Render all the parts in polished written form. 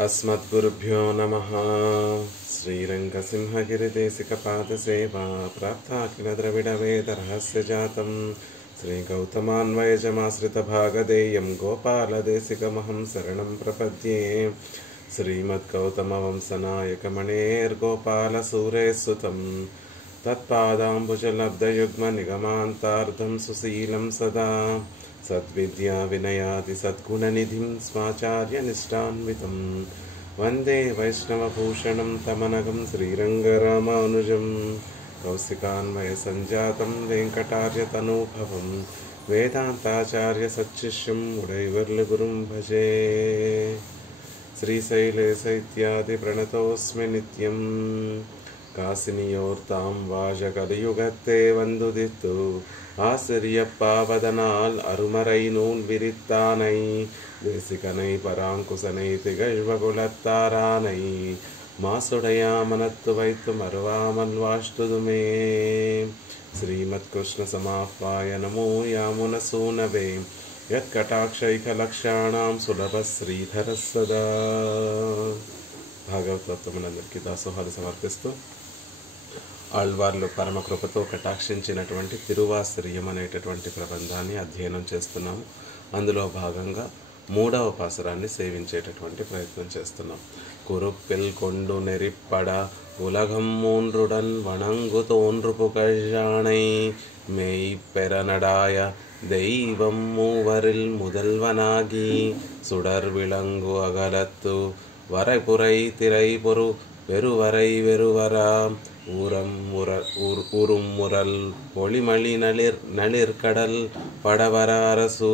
अस्मद्गुरुभ्यो नमः। श्रीरङ्गसिंहगिरिदेशिकपादसेवा प्राप्ताखिलद्रविडवेदरहस्यजातं श्रीगौतमान्वयजमाश्रितभागधेयं गोपालदेशिकमहं शरणं प्रपद्ये। श्रीमद्गौतमवंशनायकमणेर्गोपालसूरेः तत्पादाम्बुजलब्धयुग्मनिगमान्तार्धं सुशीलं सदा सद्विद्या विनयादि सद्गुणनिधिं स्वाचार्यनिष्ठान्वितं वन्दे वैष्णवभूषणं तमनगं श्रीरङ्गरामानुजं कौशिकान्वयसञ्जातं वेङ्कटार्यतनूभवं वेदान्ताचार्यसच्शिष्यं उडैवर्लुगुरुं भजे। श्रीशैलेशैत्यादिप्रणतोऽस्मि नित्यं कासिनियोर्तां वाजकलियुगत्ते वन्दुदित्तु ஆசிரியப்பாவதனால் அருமறை நூல் விரித்தானை தேசிகனை பராங்குசனை திகழ்வகுலத்தாரானை மாசுடையா மனத்து வைத்து மறுவாமல் வாஷ்டுதுமே. ஸ்ரீமத்கிருஷ்ண சமாப்தாய நமோ யாமுனசூனவே యత్కటాక్షైకలక్షాణం సులభ శ్రీధర సదా. భాగవతత్వమునందరికీ దాసోహాలు సమర్పిస్తూ ఆళ్వార్లు పరమకృపతో కటాక్షించినటువంటి తిరువాసిరియం అనేటటువంటి ప్రబంధాన్ని అధ్యయనం చేస్తున్నాము. అందులో భాగంగా 3వ పాసురాన్ని సేవించేటటువంటి ప్రయత్నం చేస్తున్నాం. కురుప్పిల్ కొండు నెరిప్పడ ఉలగం మూన్రుడన్ వణంగు తోన్రు పుగழ்யானை மேய் பெறநடாய தெய்வம் மூவரில் முதல்வனாகி சுடர் விளங்கு அகலத்து வரைபுரை திரை பொரு பெருவரை வெறுவரா ஊரும் முரல் ஒளிமளி நளிர்கடல் படவர அரசு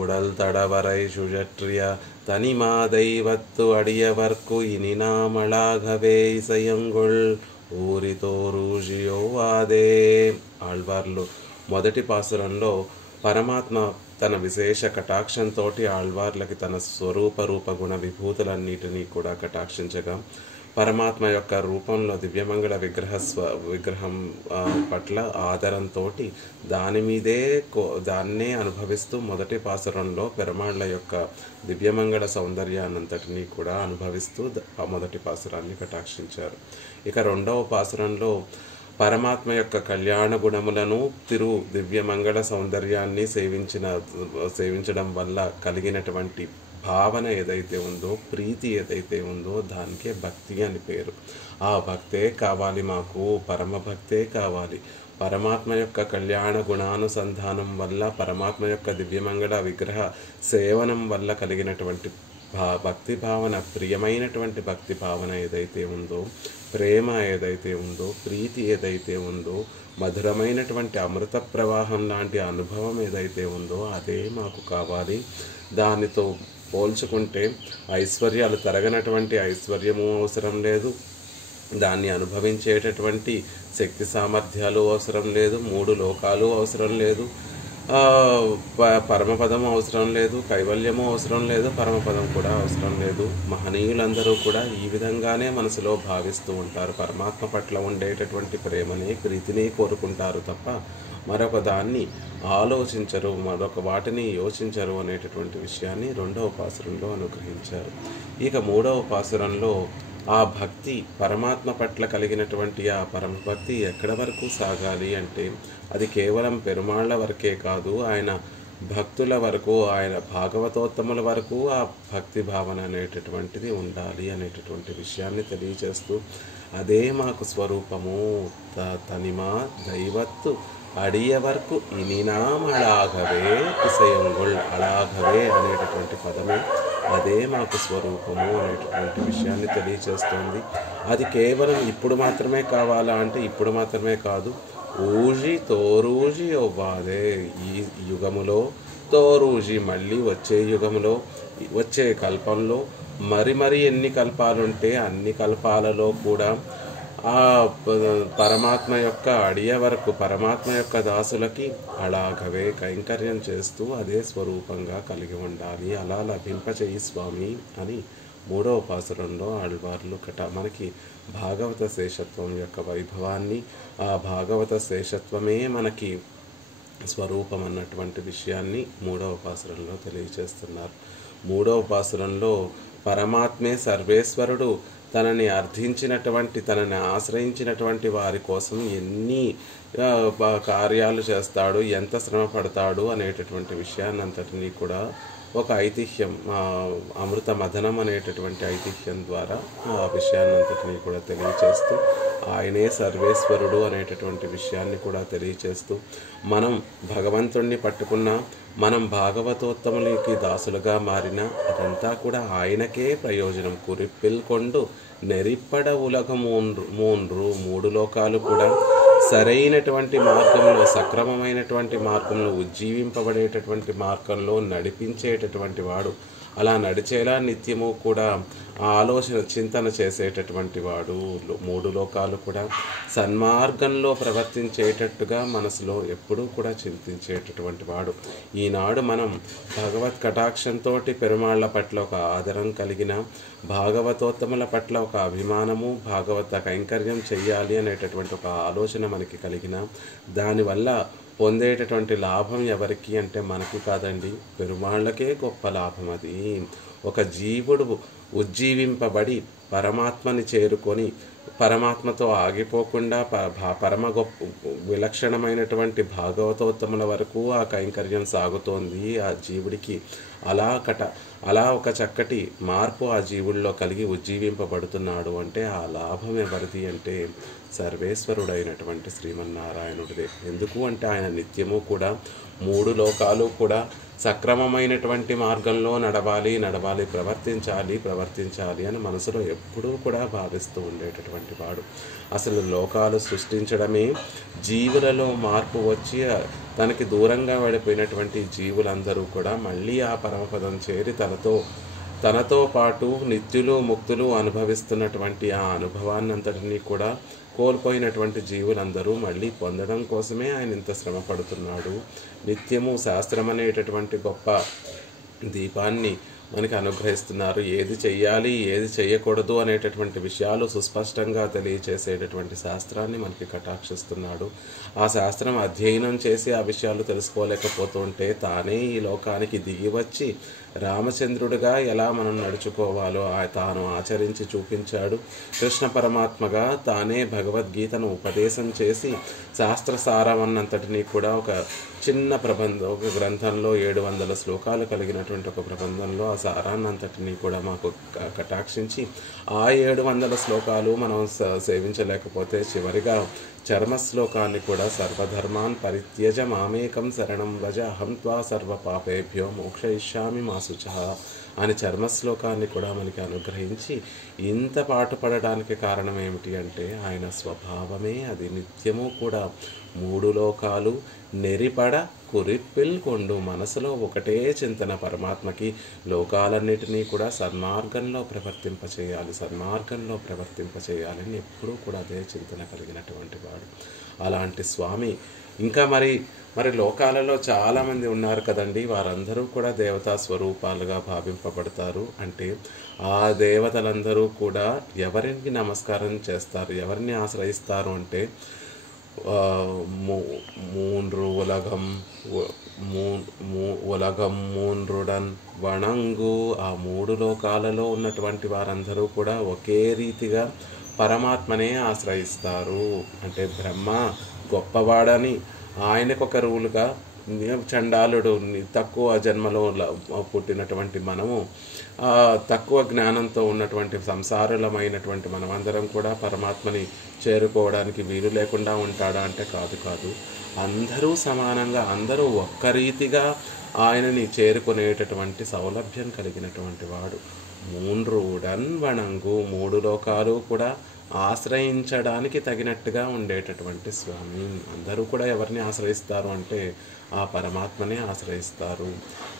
உடல் தடவரை சுழற்றிய தனிமா தெய்வத்து அடியவர்க்கு இனி நாமளாகவே இசையங்கொள் ఊరితోరూజియోవాదే. ఆళ్వార్లు మొదటి పాసురంలో పరమాత్మ తన విశేష కటాక్షంతో ఆళ్వార్లకి తన స్వరూప రూప గుణ విభూతులన్నిటినీ కూడా కటాక్షించగా పరమాత్మ యొక్క రూపంలో దివ్యమంగళ విగ్రహం పట్ల ఆదరంతో దాన్నే అనుభవిస్తూ మొదటి పాసురంలో పెరుమాళ్ల యొక్క దివ్యమంగళ సౌందర్యాన్నంతటినీ కూడా అనుభవిస్తూ మొదటి పాసురాన్ని కటాక్షించారు. ఇక 2వ పాసురంలో పరమాత్మ యొక్క కళ్యాణ గుణములను దివ్యమంగళ సౌందర్యాన్ని సేవించడం వల్ల కలిగినటువంటి భావన ఏదైతే ఉందో, ప్రీతి ఏదైతే ఉందో దానికే భక్తి అని పేరు. ఆ భక్తే కావాలి, మాకు పరమ భక్తే కావాలి. పరమాత్మ యొక్క కళ్యాణ గుణానుసంధానం వల్ల, పరమాత్మ యొక్క దివ్యమంగళ విగ్రహ సేవనం వల్ల కలిగినటువంటి భక్తి భావన, ప్రియమైనటువంటి భక్తి భావన ఏదైతే ఉందో, ప్రేమ ఏదైతే ఉందో, ప్రీతి ఏదైతే ఉందో, మధురమైనటువంటి అమృత ప్రవాహం లాంటి అనుభవం ఏదైతే ఉందో అదే మాకు కావాలి. దానితో పోల్చుకుంటే ఐశ్వర్యాలు, తరగనటువంటి ఐశ్వర్యము అవసరం లేదు, దాన్ని అనుభవించేటటువంటి శక్తి సామర్థ్యాలు అవసరం లేదు, 3 లోకాలు అవసరం లేదు, పరమపదం అవసరం లేదు, కైవల్యము అవసరం లేదు, పరమపదం కూడా అవసరం లేదు. మహనీయులందరూ కూడా ఈ విధంగానే మనసులో భావిస్తూ ఉంటారు. పరమాత్మ పట్ల ఉండేటటువంటి ప్రేమని, ప్రీతిని కోరుకుంటారు తప్ప మరొక దాన్ని ఆలోచించరు, మరొక వాటిని యోచించరు అనేటటువంటి విషయాన్ని 2వ పాసురంలో అనుగ్రహించారు. ఇక 3వ పాసురంలో ఆ భక్తి, పరమాత్మ పట్ల కలిగినటువంటి ఆ పరమభక్తి ఎక్కడి వరకు సాగాలి అంటే అది కేవలం పెరుమాళ్ల వరకే కాదు, ఆయన భక్తుల వరకు, ఆయన భాగవతోత్తముల వరకు ఆ భక్తి భావన అనేటటువంటిది ఉండాలి అనేటటువంటి విషయాన్ని తెలియజేస్తూ అదే మాకు స్వరూపము, తనిమా దైవత్తు అడియవర్కు ఇనినామళాగవే ఇసయంగొళ్. అలాగవే అనేటటువంటి పదమే అదే మాకు స్వరూపము అనేటటువంటి విషయాన్ని తెలియచేస్తుంది. అది కేవలం ఇప్పుడు మాత్రమే కావాలా అంటే ఇప్పుడు మాత్రమే కాదు, ఊజి తోరూజి అవ్వాదే. ఈ యుగములో తోరూజి, మళ్ళీ వచ్చే యుగములో, వచ్చే కల్పంలో మరి ఎన్ని కల్పాలుంటే అన్ని కల్పాలలో కూడా ఆ పరమాత్మ యొక్క అడియ వరకు, పరమాత్మ యొక్క దాసులకి అలాగవే కైంకర్యం చేస్తూ అదే స్వరూపంగా కలిగి ఉండాలి. అలా లభింపచేయి స్వామి అని 3వ పాసురంలో ఆళ్వార్లు మనకి భాగవత శేషత్వం యొక్క వైభవాన్ని, ఆ భాగవత శేషత్వమే మనకి స్వరూపం అన్నటువంటి విషయాన్ని 3వ పాసురంలో తెలియజేస్తున్నారు. 3వ పాసురంలో పరమాత్మే సర్వేశ్వరుడు తనని అర్థించినటువంటి, తనని ఆశ్రయించినటువంటి వారి కోసం ఎన్ని కార్యాలు చేస్తాడు, ఎంత శ్రమ పడతాడు అనేటటువంటి విషయాన్నంతటినీ కూడా ఒక ఐతిహ్యం, అమృత మథనం అనేటటువంటి ఐతిహ్యం ద్వారా ఆ విషయాన్నంతటినీ కూడా తెలియచేస్తూ, ఆయనే సర్వేశ్వరుడు అనేటటువంటి విషయాన్ని కూడా తెలియచేస్తూ, మనం భగవంతుణ్ణి పట్టుకున్నా, మనం భాగవతోత్తములకి దాసులుగా మారినా అదంతా కూడా ఆయనకే ప్రయోజనం. కురిపిల్కొండు నెరిప్పడ ఉలగ మూన్రు, మూడు లోకాలు కూడా సరైనటువంటి మార్గంలో, సక్రమమైనటువంటి మార్గంలో, ఉజ్జీవింపబడేటటువంటి మార్గంలో నడిపించేటటువంటి వాడు. అలా నడిచేలా నిత్యము కూడా ఆలోచన చింతన చేసేటటువంటి వాడు. మూడు లోకాలు కూడా సన్మార్గంలో ప్రవర్తించేటట్టుగా మనసులో ఎప్పుడూ కూడా చింతించేటటువంటి వాడు. ఈనాడు మనం భగవత్ కటాక్షంతో పెరుమాళ్ల పట్ల ఒక ఆదరం కలిగిన, భాగవతోత్తముల పట్ల ఒక అభిమానము, భాగవత కైంకర్యం చెయ్యాలి అనేటటువంటి ఒక ఆలోచన మనకి కలిగిన, దానివల్ల పొందేటటువంటి లాభం ఎవరికి అంటే మనకి కాదండి, పెరుమాళ్ళకే గొప్ప లాభం. అది ఒక జీవుడు ఉజ్జీవింపబడి పరమాత్మని చేరుకొని పరమాత్మతో ఆగిపోకుండా పరమ గొప్ప విలక్షణమైనటువంటి భాగవతోత్తముల వరకు ఆ కైంకర్యం సాగుతోంది ఆ జీవుడికి. అలా ఒక చక్కటి మార్పు ఆ జీవుల్లో కలిగి ఉజ్జీవింపబడుతున్నాడు అంటే ఆ లాభం ఎవరిది అంటే సర్వేశ్వరుడైనటువంటి శ్రీమన్నారాయణుడిదే. ఎందుకు అంటే ఆయన నిత్యము కూడా మూడు లోకాలు కూడా సక్రమమైనటువంటి మార్గంలో నడవాలి, ప్రవర్తించాలి అని మనసులో ఎప్పుడూ కూడా భావిస్తూ ఉండేటటువంటి వాడు. అసలు లోకాలు సృష్టించడమే, జీవులలో మార్పు వచ్చి తనకి దూరంగా వెళ్ళిపోయినటువంటి జీవులందరూ కూడా మళ్ళీ ఆ పరమపదం చేరి తనతో పాటు నిత్యులు ముక్తులు అనుభవిస్తున్నటువంటి ఆ అనుభవాన్నంతటినీ కూడా కోల్పోయినటువంటి జీవులందరూ మళ్ళీ పొందడం కోసమే ఆయన ఇంత శ్రమ పడుతున్నాడు. నిత్యము శాస్త్రం అనేటటువంటి గొప్ప దీపాన్ని మనకి అనుగ్రహిస్తున్నారు. ఏది చెయ్యాలి, ఏది చెయ్యకూడదు అనేటటువంటి విషయాలు సుస్పష్టంగా తెలియచేసేటటువంటి శాస్త్రాన్ని మనకి కటాక్షిస్తున్నాడు. ఆ శాస్త్రం అధ్యయనం చేసి ఆ విషయాలు తెలుసుకోలేకపోతుంటే తానే ఈ లోకానికి దిగి వచ్చి రామచంద్రుడిగా ఎలా మనం నడుచుకోవాలో తాను ఆచరించి చూపించాడు. కృష్ణ పరమాత్మగా తానే భగవద్గీతను ఉపదేశం చేసి శాస్త్రసారమన్నంతటినీ కూడా ఒక చిన్న ప్రబంధం, ఒక గ్రంథంలో 700 శ్లోకాలు కలిగినటువంటి ఒక ప్రబంధంలో ఆ సారాన్నంతటినీ కూడా మాకు కటాక్షించి ఆ 700 శ్లోకాలు మనం సేవించలేకపోతే చివరిగా చర్మశ్లోకాన్ని కూడా సర్వధర్మాన్ పరిత్యజ మామేకం శరణం వ్రజ అహం త్వా సర్వ పాపేభ్యో మోక్షయిష్యామి మా శుచః అని చర్మశ్లోకాన్ని కూడా మనకి అనుగ్రహించి ఇంత పాటుపడడానికి కారణం ఏమిటి అంటే ఆయన స్వభావమే అది. నిత్యము కూడా మూడు లోకాలు నెరిపడ కురిపిల్కొండు, మనసులో ఒకటే చింతన పరమాత్మకి, లోకాలన్నిటినీ కూడా సన్మార్గంలో ప్రవర్తింపచేయాలని ఎప్పుడూ కూడా అదే చింతన కలిగినటువంటి వాడు. అలాంటి స్వామి ఇంకా మరి లోకాలలో చాలామంది ఉన్నారు కదండి, వారందరూ కూడా దేవతా స్వరూపాలుగా భావింపబడతారు. అంటే ఆ దేవతలందరూ కూడా ఎవరికి నమస్కారం చేస్తారు, ఎవరిని ఆశ్రయిస్తారు అంటే మూన్రు ఉలగం మూన్రుడన్ వణంగు, ఆ మూడు లోకాలలో ఉన్నటువంటి వారందరూ కూడా ఒకే రీతిగా పరమాత్మనే ఆశ్రయిస్తారు. అంటే బ్రహ్మ గొప్పవాడని ఆయనకొక రూలుగా, చండాలుడు తక్కువ జన్మలో పుట్టినటువంటి మనము, తక్కువ జ్ఞానంతో ఉన్నటువంటి సంసారులమైనటువంటి మనమందరం కూడా పరమాత్మని చేరుకోవడానికి వీలు లేకుండా ఉంటాడా అంటే కాదు. అందరూ సమానంగా, అందరూ ఒక్క రీతిగా ఆయనని చేరుకునేటటువంటి సౌలభ్యం కలిగినటువంటి వాడు. మూన్రుడన్ వణంగు, మూడు లోకాలు కూడా ఆశ్రయించడానికి తగినట్టుగా ఉండేటటువంటి స్వామి. అందరూ కూడా ఎవరిని ఆశ్రయిస్తారు అంటే ఆ పరమాత్మనే ఆశ్రయిస్తారు.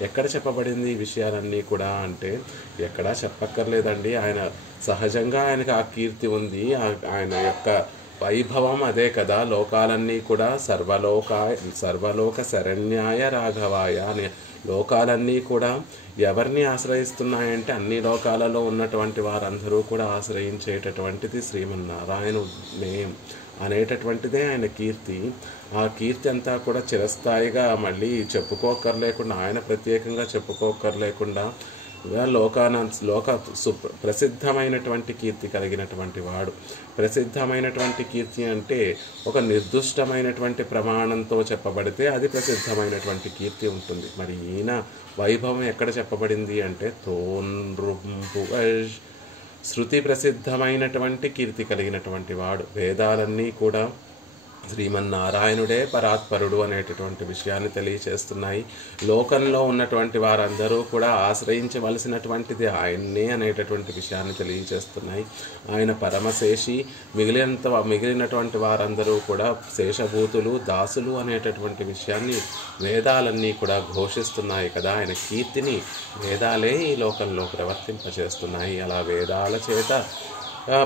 ఎక్కడ చెప్పబడింది ఈ విషయాలన్నీ కూడా అంటే ఎక్కడా చెప్పక్కర్లేదండి. ఆయన సహజంగా ఆయనకు ఆ కీర్తి ఉంది, ఆయన యొక్క వైభవం అదే కదా. లోకాలన్నీ కూడా సర్వలోక శరణ్యాయ రాఘవాయ అనే లోకాలన్నీ కూడా ఎవరిని ఆశ్రయిస్తున్నాయంటే అన్ని లోకాలలో ఉన్నటువంటి వారందరూ కూడా ఆశ్రయించేటటువంటిది శ్రీమన్నారాయణుడే అనేటటువంటిదే ఆయన కీర్తి. ఆ కీర్తి అంతా కూడా చిరస్థాయిగా మళ్ళీ చెప్పుకోకర్లేకుండా, ఆయన ప్రత్యేకంగా చెప్పుకోకర్లేకుండా ప్రసిద్ధమైనటువంటి కీర్తి కలిగినటువంటి వాడు. ప్రసిద్ధమైనటువంటి కీర్తి అంటే ఒక నిర్దిష్టమైనటువంటి ప్రమాణంతో చెప్పబడితే అది ప్రసిద్ధమైనటువంటి కీర్తి ఉంటుంది. మరి ఈయన వైభవం ఎక్కడ చెప్పబడింది అంటే శృతి ప్రసిద్ధమైనటువంటి కీర్తి కలిగినటువంటి వాడు. వేదాలన్నీ కూడా శ్రీమన్నారాయణుడే పరాత్పరుడు అనేటటువంటి విషయాన్ని తెలియచేస్తున్నాయి. లోకంలో ఉన్నటువంటి వారందరూ కూడా ఆశ్రయించవలసినటువంటిది ఆయన్నే అనేటటువంటి విషయాన్ని తెలియచేస్తున్నాయి. ఆయన పరమశేషి, మిగిలినటువంటి వారందరూ కూడా శేషభూతులు, దాసులు అనేటటువంటి విషయాన్ని వేదాలన్నీ కూడా ఘోషిస్తున్నాయి కదా. ఆయన కీర్తిని వేదాలే ఈ లోకంలో ప్రవర్తింపచేస్తున్నాయి. అలా వేదాల చేత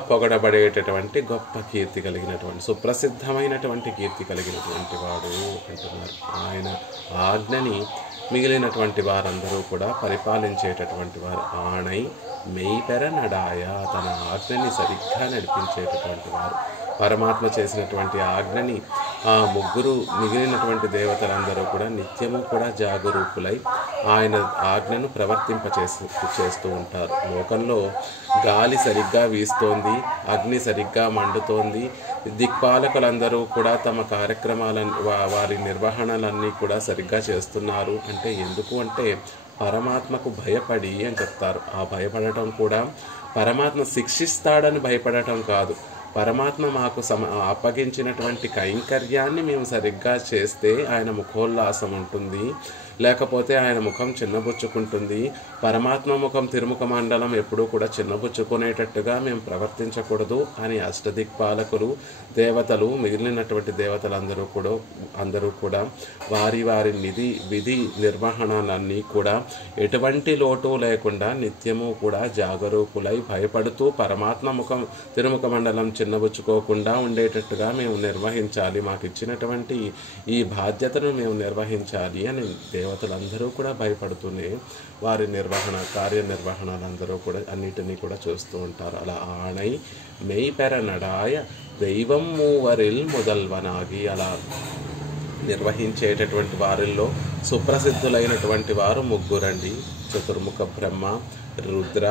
పొగడబడేటటువంటి గొప్ప కీర్తి కలిగినటువంటి, సుప్రసిద్ధమైనటువంటి కీర్తి కలిగినటువంటి వాడు అంటున్నారు. ఆయన ఆజ్ఞని మిగిలినటువంటి వారందరూ కూడా పరిపాలించేటటువంటి వారు. ఆణై మెయిపెర నడాయ, తన ఆజ్ఞని సరిగ్గా నడిపించేటటువంటి వారు. పరమాత్మ చేసినటువంటి ఆజ్ఞని ఆ ముగ్గురు మిగిలినటువంటి దేవతలందరూ కూడా నిత్యము కూడా జాగరూకులై ఆయన ఆజ్ఞను చేస్తూ ఉంటారు. లోకంలో గాలి సరిగ్గా వీస్తోంది, అగ్ని సరిగ్గా మండుతోంది, దిక్పాలకులందరూ కూడా తమ కార్యక్రమాలని వారి నిర్వహణలన్నీ కూడా సరిగ్గా చేస్తున్నారు అంటే ఎందుకు అంటే పరమాత్మకు భయపడి అని చెప్తారు. ఆ భయపడటం కూడా పరమాత్మ శిక్షిస్తాడని భయపడటం కాదు. పరమాత్మ మాకు అప్పగించినటువంటి కైంకర్యాన్ని మేము సరిగ్గా చేస్తే ఆయన ముఖోల్లాసం ఉంటుంది, లేకపోతే ఆయన ముఖం చిన్నబుచ్చుకుంటుంది. పరమాత్మ ముఖం తిరుముఖ మండలం ఎప్పుడూ కూడా చిన్నబుచ్చుకునేటట్టుగా మేము ప్రవర్తించకూడదు అని అష్టదిక్పాలకులు, దేవతలు, మిగిలినటువంటి దేవతలందరూ కూడా వారి విధి నిర్వహణలన్నీ కూడా ఎటువంటి లోటు లేకుండా నిత్యము కూడా జాగరూకులై భయపడుతూ పరమాత్మ ముఖం తిరుముఖ మండలం చిన్నబుచ్చుకోకుండా ఉండేటట్టుగా మేము నిర్వహించాలి. మాకు ఇచ్చినటువంటి ఈ బాధ్యతను మేము నిర్వహించాలి అని దేవతలందరూ కూడా భయపడుతూనే వారి కార్యనిర్వహణలందరూ కూడా అన్నిటినీ కూడా చూస్తూ ఉంటారు. అలా ఆణై మెయిపెర నడాయ దైవం మూవరిల్ మొదల్వనాగి, అలా నిర్వహించేటటువంటి వారిల్లో సుప్రసిద్ధులైనటువంటి వారు ముగ్గురండి. చతుర్ముఖ బ్రహ్మ, రుద్ర,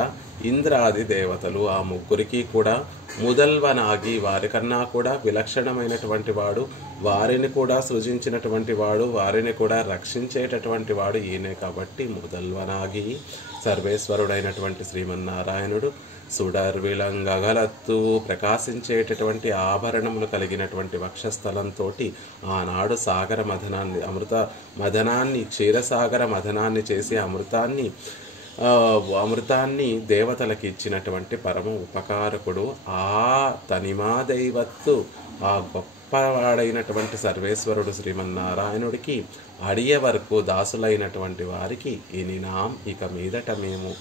ఇంద్రాది దేవతలు. ఆ ముగ్గురికి కూడా ముదల్వనాగి, వారికన్నా కూడా విలక్షణమైనటువంటి వాడు, వారిని కూడా సృజించినటువంటి వాడు, వారిని కూడా రక్షించేటటువంటి వాడు ఈయనే. కాబట్టి ముదల్వనాగి సర్వేశ్వరుడైనటువంటి శ్రీమన్నారాయణుడు సుడర్విలంగగలత్తు ప్రకాశించేటటువంటి ఆభరణములు కలిగినటువంటి వక్షస్థలంతో ఆనాడు సాగర మథనాన్ని, అమృత మథనాన్ని, క్షీరసాగర మథనాన్ని చేసి అమృతాన్ని దేవతలకు ఇచ్చినటువంటి పరమ ఉపకారకుడు. ఆ తనిమా దైవత్తు, ఆ గొప్పవాడైనటువంటి సర్వేశ్వరుడు శ్రీమన్నారాయణుడికి అడియ వరకు దాసులైనటువంటి వారికి ఇనినాం, ఇక మీదట మేము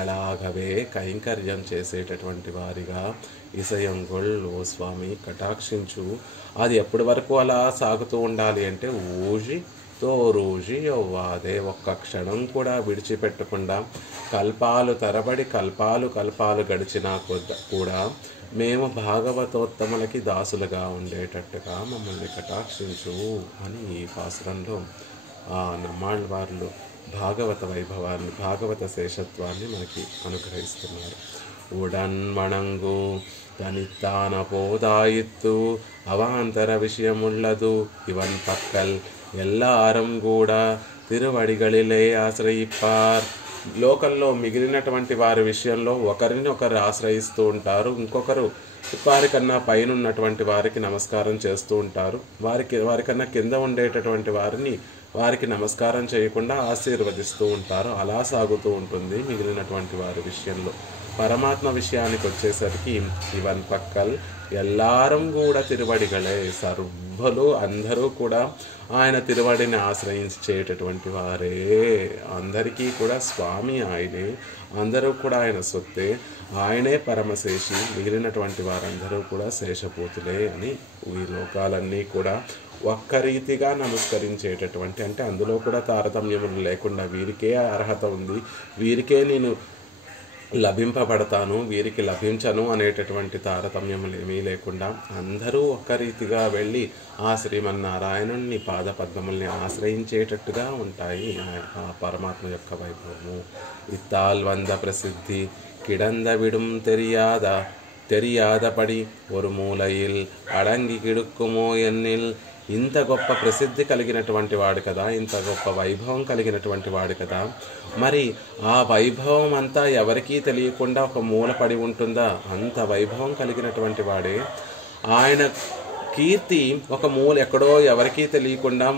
అలాగవే కైంకర్యం చేసేటటువంటి వారిగా ఇసయంగొల్ ఓ స్వామి కటాక్షించు. అది ఎప్పటి వరకు అలా సాగుతూ ఉండాలి అంటే రోజీ యవ్వాదే, ఒక్క క్షణం కూడా విడిచిపెట్టకుండా కల్పాలు తరబడి కల్పాలు గడిచినా కూడా మేము భాగవతోత్తములకి దాసులుగా ఉండేటట్టుగా మమ్మల్ని కటాక్షించు అని ఈ పాసురంలో ఆ నమ్మాళ్ళవార్లు భాగవత వైభవాన్ని, భాగవత శేషత్వాన్ని మనకి అనుగ్రహిస్తున్నారు. ఉడన్ వణంగు తనిత్తాన పోదాయిత్తు అవాంతర విషయముள்ளదు ఇవన్ పక్కల్ ఎల్లారం కూడా తిరువడిగళిలే ఆశ్రయిప్పార్. లోకంలో మిగిలినటువంటి వారి విషయంలో ఒకరిని ఒకరు ఆశ్రయిస్తూ ఉంటారు. ఇంకొకరు వారికన్నా పైన ఉన్నటువంటి వారికి నమస్కారం చేస్తూ ఉంటారు. వారికన్నా కింద ఉండేటటువంటి వారికి నమస్కారం చేయకుండా ఆశీర్వదిస్తూ ఉంటారు. అలా సాగుతూ ఉంటుంది మిగిలినటువంటి వారి విషయంలో. పరమాత్మ విషయానికి వచ్చేసరికి ఇవన్ పక్కల్ ఎల్లారం కూడా తిరువడిగలే, సర్వులు అందరూ కూడా ఆయన తిరువడిని ఆశ్రయించేటటువంటి వారే. అందరికీ కూడా స్వామి ఆయనే, అందరూ కూడా ఆయన సొత్తే, ఆయనే పరమశేషి, మిగిలినటువంటి వారందరూ కూడా శేషభూతులే అని ఈ లోకాలన్నీ కూడా ఒక్క రీతిగా నమస్కరించేటటువంటి, అంటే అందులో కూడా తారతమ్యములు లేకుండా వీరికే అర్హత ఉంది, వీరికే నేను లభింపబడతాను, వీరికి లభించను అనేటటువంటి తారతమ్యములు ఏమీ లేకుండా అందరూ ఒక్క రీతిగా వెళ్ళి ఆ శ్రీమన్నారాయణుని పాదపద్మముల్ని ఆశ్రయించేటట్టుగా ఉంటాయి ఆ పరమాత్మ యొక్క వైభవము. ఇత్తాల్ వంద ప్రసిద్ధి కిడంద విడుం தெரியாதபடி ஒரு మూలయిల్ అడంగి కిడుక్కుమో ఎన్నిల్. ఇంత గొప్ప ప్రసిద్ధి కలిగినటువంటి వాడు కదా, ఇంత గొప్ప వైభవం కలిగినటువంటి వాడు కదా, మరి ఆ వైభవం అంతా ఎవరికీ తెలియకుండా ఒక మూల పడి ఉంటుందా? అంత వైభవం కలిగినటువంటి వాడే. ఆయన కీర్తి ఒక మూల ఎక్కడో ఎవరికీ తెలియకుండా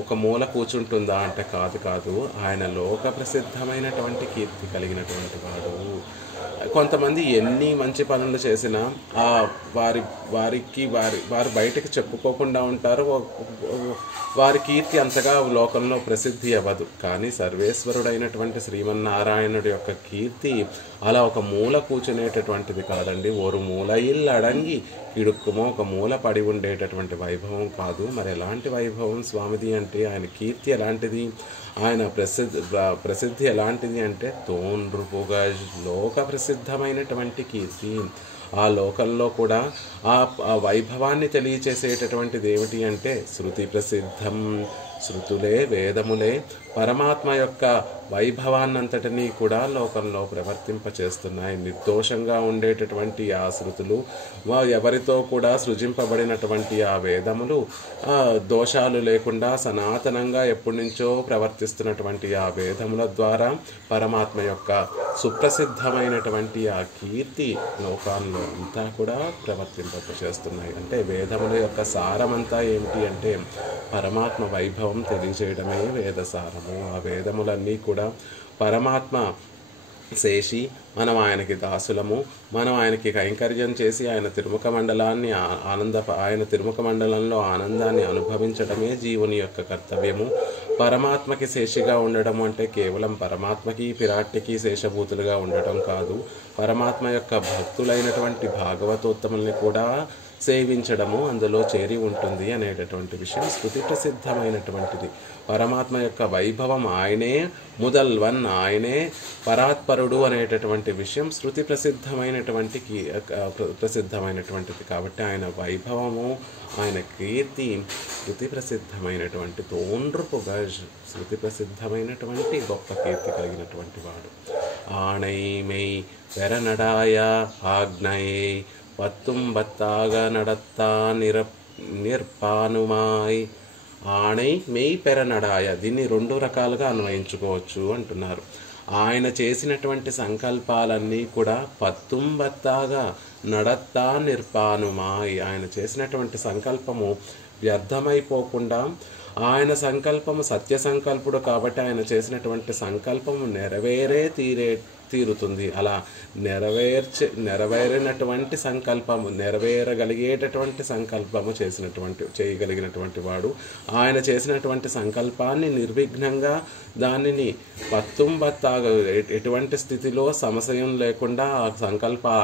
ఒక మూల కూర్చుంటుందా అంటే కాదు. ఆయన లోక ప్రసిద్ధమైనటువంటి కీర్తి కలిగినటువంటి వాడు. కొంతమంది ఎన్ని మంచి పనులు చేసినా వారు బయటకు చెప్పుకోకుండా ఉంటారు. వారి కీర్తి అంతగా లోకంలో ప్రసిద్ధి అవ్వదు. కానీ సర్వేశ్వరుడైనటువంటి శ్రీమన్నారాయణుడి యొక్క కీర్తి అలా ఒక మూల కూర్చునేటటువంటిది కాదండి. ఓరు మూలయిల్ అడంగి ఇడుక్కుమో, ఒక మూల పడి ఉండేటటువంటి వైభవం కాదు. మరి ఎలాంటి వైభవం స్వామిది అంటే ఆయన కీర్తి ఎలాంటిది, ఆయన ప్రసిద్ధి ఎలాంటిది అంటే తోన్రుపుగా లోక ప్రసిద్ధమైనటువంటి కీర్తి. ఆ లోకంలో కూడా ఆ వైభవాన్ని తెలియచేసేటటువంటిది ఏమిటి అంటే శృతి ప్రసిద్ధం. శృతులే వేదములే పరమాత్మ యొక్క వైభవాన్నంతటినీ కూడా లోకంలో ప్రవర్తింపచేస్తున్నాయి. నిర్దోషంగా ఉండేటటువంటి ఆ శృతులు, ఎవరితో కూడా సృజింపబడినటువంటి ఆ వేదములు దోషాలు లేకుండా సనాతనంగా ఎప్పటి నుంచో ప్రవర్తిస్తున్నటువంటి ఆ వేదముల ద్వారా పరమాత్మ యొక్క సుప్రసిద్ధమైనటువంటి ఆ కీర్తి లోకాల్లో అంతా కూడా ప్రవర్తింపచేస్తున్నాయి. అంటే వేదముల యొక్క సారమంతా ఏమిటి అంటే పరమాత్మ వైభవం తెలియజేయడమే వేదసారము. ఆ వేదములన్నీ కూడా పరమాత్మ శేషి, మనం ఆయనకి దాసులము, మనం ఆయనకి కైంకర్యం చేసి ఆయన తిరుముఖ మండలంలో ఆనందాన్ని అనుభవించడమే జీవుని యొక్క కర్తవ్యము. పరమాత్మకి శేషిగా ఉండడం అంటే కేవలం పరమాత్మకి పిరాట్టికి శేషభూతులుగా ఉండటం కాదు, పరమాత్మ యొక్క భక్తులైనటువంటి భాగవతోత్తముల్ని కూడా సేవించడము అందులో చేరి ఉంటుంది అనేటటువంటి విషయం శృతి ప్రసిద్ధమైనటువంటిది. పరమాత్మ యొక్క వైభవం ఆయనే ముదల్వన్, ఆయనే పరాత్పరుడు అనేటటువంటి విషయం శృతి ప్రసిద్ధమైనటువంటిది. కాబట్టి ఆయన వైభవము, ఆయన కీర్తి శృతి ప్రసిద్ధమైనటువంటి తోన్రుపుగా శృతి ప్రసిద్ధమైనటువంటి గొప్ప కీర్తి కలిగినటువంటి వాడు. ఆణై మెయ్ పెరనడాయ ఆజ్ఞయే పత్తుంబత్తాగ నడత్తా నిర్పానుమాయ్. ఆణై మెయ్ పెరనడాయ, దీన్ని రెండు రకాలుగా అన్వయించుకోవచ్చు అంటున్నారు. ఆయన చేసినటువంటి సంకల్పాలన్నీ కూడా పత్తుంబత్తాగా నడత్తా నిర్పానుమాయ్. ఆయన చేసినటువంటి సంకల్పము వ్యర్థమైపోకుండా, ఆయన సంకల్పము సత్య సంకల్పుడు కాబట్టి ఆయన చేసినటువంటి సంకల్పము తీరుతుంది. అలా నెరవేరినటువంటి సంకల్పము, నెరవేరగలిగేటటువంటి సంకల్పము చేయగలిగినటువంటి వాడు. ఆయన చేసినటువంటి సంకల్పాన్ని నిర్విఘ్నంగా దానిని పత్తుంబత్తాగా ఎటువంటి స్థితిలో సమస్యం లేకుండా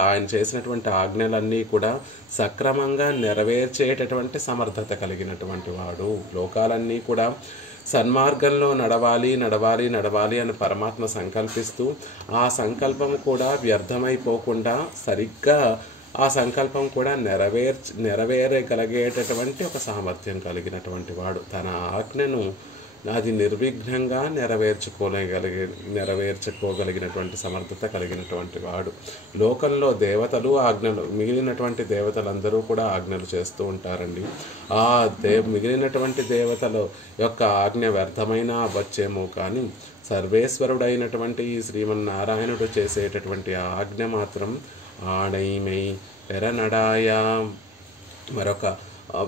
ఆయన చేసినటువంటి ఆజ్ఞలన్నీ కూడా సక్రమంగా నెరవేర్చేటటువంటి సమర్థత కలిగినటువంటి వాడు. లోకాలన్నీ కూడా సన్మార్గంలో నడవాలి అని పరమాత్మ సంకల్పిస్తూ ఆ సంకల్పం కూడా వ్యర్థమైపోకుండా సరిగ్గా ఆ సంకల్పం కూడా నెరవేరగలిగేటటువంటి ఒక సామర్థ్యం కలిగినటువంటి వాడు. తన ఆజ్ఞను అది నిర్విఘ్నంగా నెరవేర్చుకోగలిగినటువంటి సమర్థత కలిగినటువంటి వాడు. లోకంలో దేవతలు ఆజ్ఞలు, మిగిలినటువంటి దేవతలందరూ కూడా ఆజ్ఞలు చేస్తూ ఉంటారండి. ఆ మిగిలినటువంటి దేవతల యొక్క ఆజ్ఞ వ్యర్థమైనా అవ్వచ్చేమో కానీ సర్వేశ్వరుడైనటువంటి ఈ శ్రీమన్నారాయణుడు చేసేటటువంటి ఆజ్ఞ మాత్రం ఆడైమై పెరనడాయ, మరొక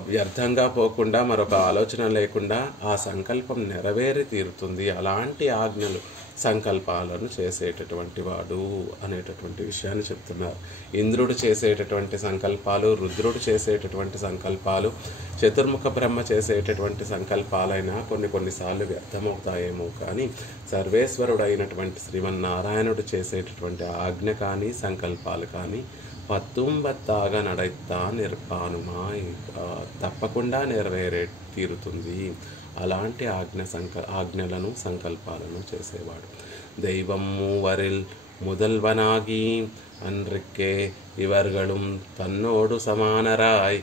వ్యర్థంగా పోకుండా, మరొక ఆలోచన లేకుండా ఆ సంకల్పం నెరవేరి తీరుతుంది. అలాంటి ఆజ్ఞలు, సంకల్పాలను చేసేటటువంటి వాడు అనేటటువంటి విషయాన్ని చెప్తున్నారు. ఇంద్రుడు చేసేటటువంటి సంకల్పాలు, రుద్రుడు చేసేటటువంటి సంకల్పాలు, చతుర్ముఖ బ్రహ్మ చేసేటటువంటి సంకల్పాలైనా కొన్నిసార్లు వ్యర్థమవుతాయేమో కానీ సర్వేశ్వరుడైనటువంటి శ్రీమన్నారాయణుడు చేసేటటువంటి ఆజ్ఞ కానీ సంకల్పాలు కానీ పత్తుంబత్తాగా నడైతా నిర్పానుమాయ్, తప్పకుండా నెరవేరే తీరుతుంది. అలాంటి ఆజ్ఞలను సంకల్పాలను చేసేవాడు. దైవము వరిల్ முதல்வனாகி அன்றிக்கே இவர்களும் தன்னோடு సమానరాయ్.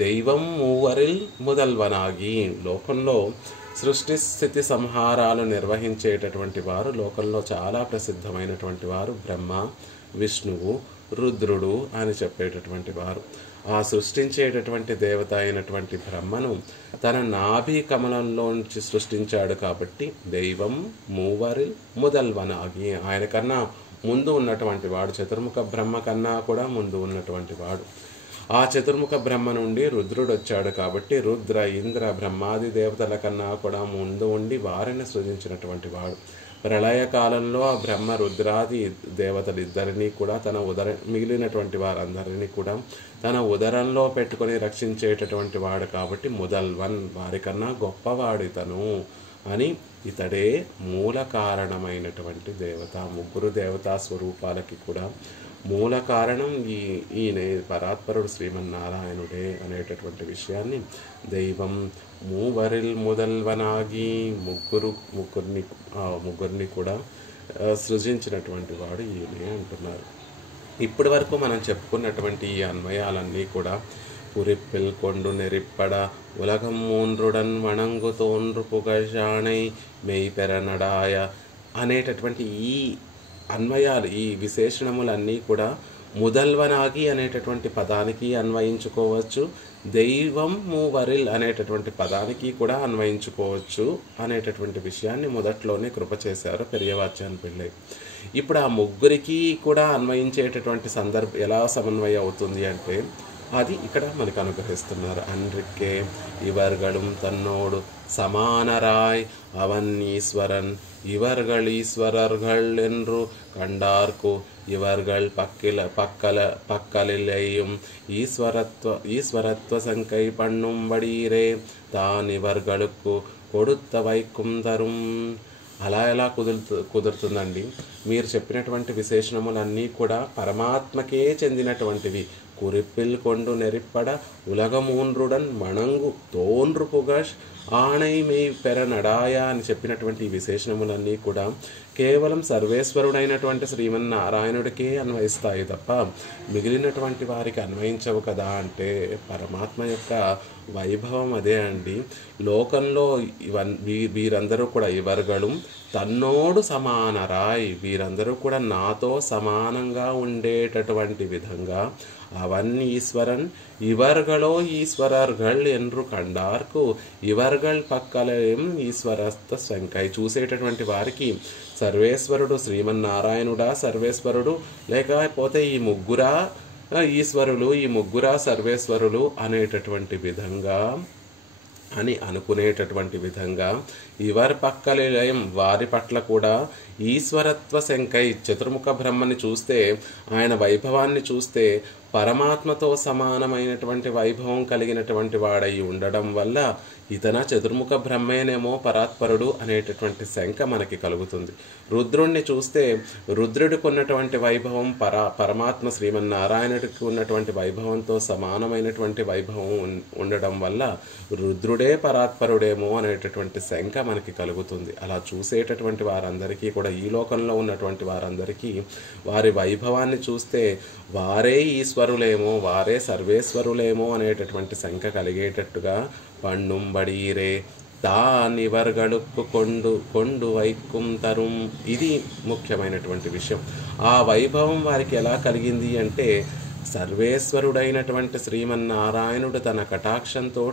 దైవం మూవరిల్ முதல்வனாగి. లోకంలో సృష్టి స్థితి సంహారాలు నిర్వహించేటటువంటి వారు లోకంలో చాలా ప్రసిద్ధమైనటువంటి వారు బ్రహ్మ, విష్ణువు, రుద్రుడు అని చెప్పేటటువంటి వారు. ఆ సృష్టించేటటువంటి దేవత అయినటువంటి బ్రహ్మను తన నాభి కమలంలోంచి సృష్టించాడు కాబట్టి దైవం మూవరిల్ முதல்வனாగి. ఆయన కన్నా ముందు ఉన్నటువంటి వాడు, చతుర్ముఖ బ్రహ్మ కన్నా కూడా ముందు ఉన్నటువంటి వాడు. ఆ చతుర్ముఖ బ్రహ్మ నుండి రుద్రుడు వచ్చాడు కాబట్టి రుద్ర, ఇంద్ర, బ్రహ్మాది దేవతల కన్నా కూడా ముందు ఉండి వారిని సృజించినటువంటి వాడు. ప్రళయకాలంలో ఆ బ్రహ్మ రుద్రాది దేవతలు ఇద్దరినీ కూడా మిగిలినటువంటి వారందరినీ కూడా తన ఉదరంలో పెట్టుకొని రక్షించేటటువంటి వాడు కాబట్టి முதல்வன், వారికన్నా గొప్పవాడు ఇతను అని. ఇతడే మూల కారణమైనటువంటి దేవత. ముగ్గురు దేవతా స్వరూపాలకి కూడా మూల కారణం ఈయన పరాత్పరుడు శ్రీమన్నారాయణుడే అనేటటువంటి విషయాన్ని దైవం మూవరిల్ முதல்வனாగి ముగ్గురిని కూడా సృజించినటువంటి వాడు ఈయనే అంటున్నారు. ఇప్పటి వరకు మనం చెప్పుకున్నటువంటి ఈ అన్వయాలన్నీ కూడా குறிப்பில் கொண்டு நெறிப்பட உலகம் மூன்றுடன் வணங்கு తోన్రు పుగజాణై మెయిపెర నడాయ అనేటటువంటి ఈ అన్వయాలు, ఈ విశేషణములన్నీ కూడా முதல்வனாగి అనేటటువంటి పదానికి అన్వయించుకోవచ్చు, దైవం మూవరిల్ అనేటటువంటి పదానికి కూడా అన్వయించుకోవచ్చు అనేటటువంటి విషయాన్ని మొదట్లోనే కృప చేశారు పెరియవాచ్యాన్ పిళ్ళై. ఇప్పుడు ఆ ముగ్గురికి కూడా అన్వయించేటటువంటి సందర్భం ఎలా సమన్వయం అవుతుంది అంటే అది ఇక్కడ మనకు అనుగ్రహిస్తున్నారు. அன்றிக்கே இவர்களும் தன்னோடு சமானராய் அவன் ஈஸ்வரன் இவர்கள் ஈஸ்வரர்கள் என்று கண்டார்க்கு இவர்கள் பக்கலிலேயும் ஈஸ்வரத்வ சங்கை பண்ணும்படீரே தான் இவர்களுக்கு கொடுத்த వైக்கும் తரும். అలా ఎలా కుదురుతుందండి? మీరు చెప్పినటువంటి విశేషణములన్నీ కూడా పరమాత్మకే చెందినటువంటివి. குறிப்பில் கொண்டு நெறிப்பட ఉలగమూన్రుడన్ మణంగు తోన్రు పుగష్ ఆణై మెయి పెర నడాయ అని చెప్పినటువంటి విశేషణములన్నీ కూడా కేవలం సర్వేశ్వరుడైనటువంటి శ్రీమన్నారాయణుడికే అన్వయిస్తాయి తప్ప మిగిలినటువంటి వారికి అన్వయించవు కదా అంటే పరమాత్మ యొక్క వైభవం అదే అండి. లోకంలో వీరందరూ కూడా ఇవర్గళం తన్నోడు సమానరాయ్, వీరందరూ కూడా నాతో సమానంగా ఉండేటటువంటి విధంగా అవన్ ఈశ్వరన్ ఇవర్గళో ఈశ్వరర్గళ్ ఎన్రు కండార్కు ఇవర్గళ్ పక్కలేం ఈశ్వరస్త శంకై. చూసేటటువంటి వారికి సర్వేశ్వరుడు శ్రీమన్నారాయణుడా సర్వేశ్వరుడు, లేకపోతే ఈ ముగ్గురా ఈశ్వరులు, ఈ ముగ్గురా సర్వేశ్వరులు అనేటటువంటి విధంగా అని అనుకునేటటువంటి విధంగా ఇవర్ పక్కలేయం వారి పట్ల కూడా ఈశ్వరత్వ శంకై. చతుర్ముఖ బ్రహ్మని చూస్తే, ఆయన వైభవాన్ని చూస్తే పరమాత్మతో సమానమైనటువంటి వైభవం కలిగినటువంటి వాడై ఉండడం వల్ల ఇతన చతుర్ముఖ బ్రహ్మేనేమో పరాత్పరుడు అనేటటువంటి శంక మనకి కలుగుతుంది. రుద్రుణ్ణి చూస్తే రుద్రుడికి ఉన్నటువంటి వైభవం పరమాత్మ శ్రీమన్నారాయణుడికి ఉన్నటువంటి వైభవంతో సమానమైనటువంటి వైభవం ఉండడం వల్ల రుద్రుడే పరాత్పరుడేమో అనేటటువంటి శంక మనకి కలుగుతుంది. అలా చూసేటటువంటి వారందరికీ కూడా, ఈ లోకంలో ఉన్నటువంటి వారందరికీ వారి వైభవాన్ని చూస్తే వారే ఈశ్వరులేమో, వారే సర్వేశ్వరులేమో అనేటటువంటి శంక కలిగేటట్టుగా పన్నుంబడీరే తానివర్గళుక్కు కొండు వైక్కుం తరుం. ఇది ముఖ్యమైనటువంటి విషయం. ఆ వైభవం వారికి ఎలా కలిగింది అంటే సర్వేశ్వరుడైనటువంటి శ్రీమన్నారాయణుడు తన కటాక్షంతో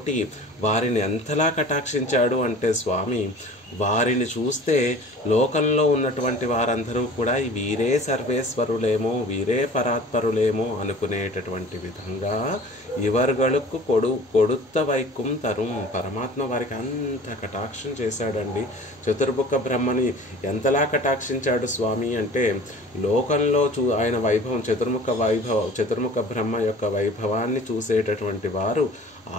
వారిని ఎంతలా కటాక్షించాడు అంటే స్వామి, వారిని చూస్తే లోకంలో ఉన్నటువంటి వారందరూ కూడా వీరే సర్వేశ్వరులేమో, వీరే పరాత్పరులేమో అనుకునేటటువంటి విధంగా ఇవర్గళుక్కు కొడుత్త వైక్కుం తరుం. పరమాత్మ వారికి అంత కటాక్షం చేశాడండి. చతుర్ముఖ బ్రహ్మని ఎంతలా కటాక్షించాడు స్వామి అంటే లోకంలో ఆయన వైభవం, చతుర్ముఖ బ్రహ్మ యొక్క వైభవాన్ని చూసేటటువంటి వారు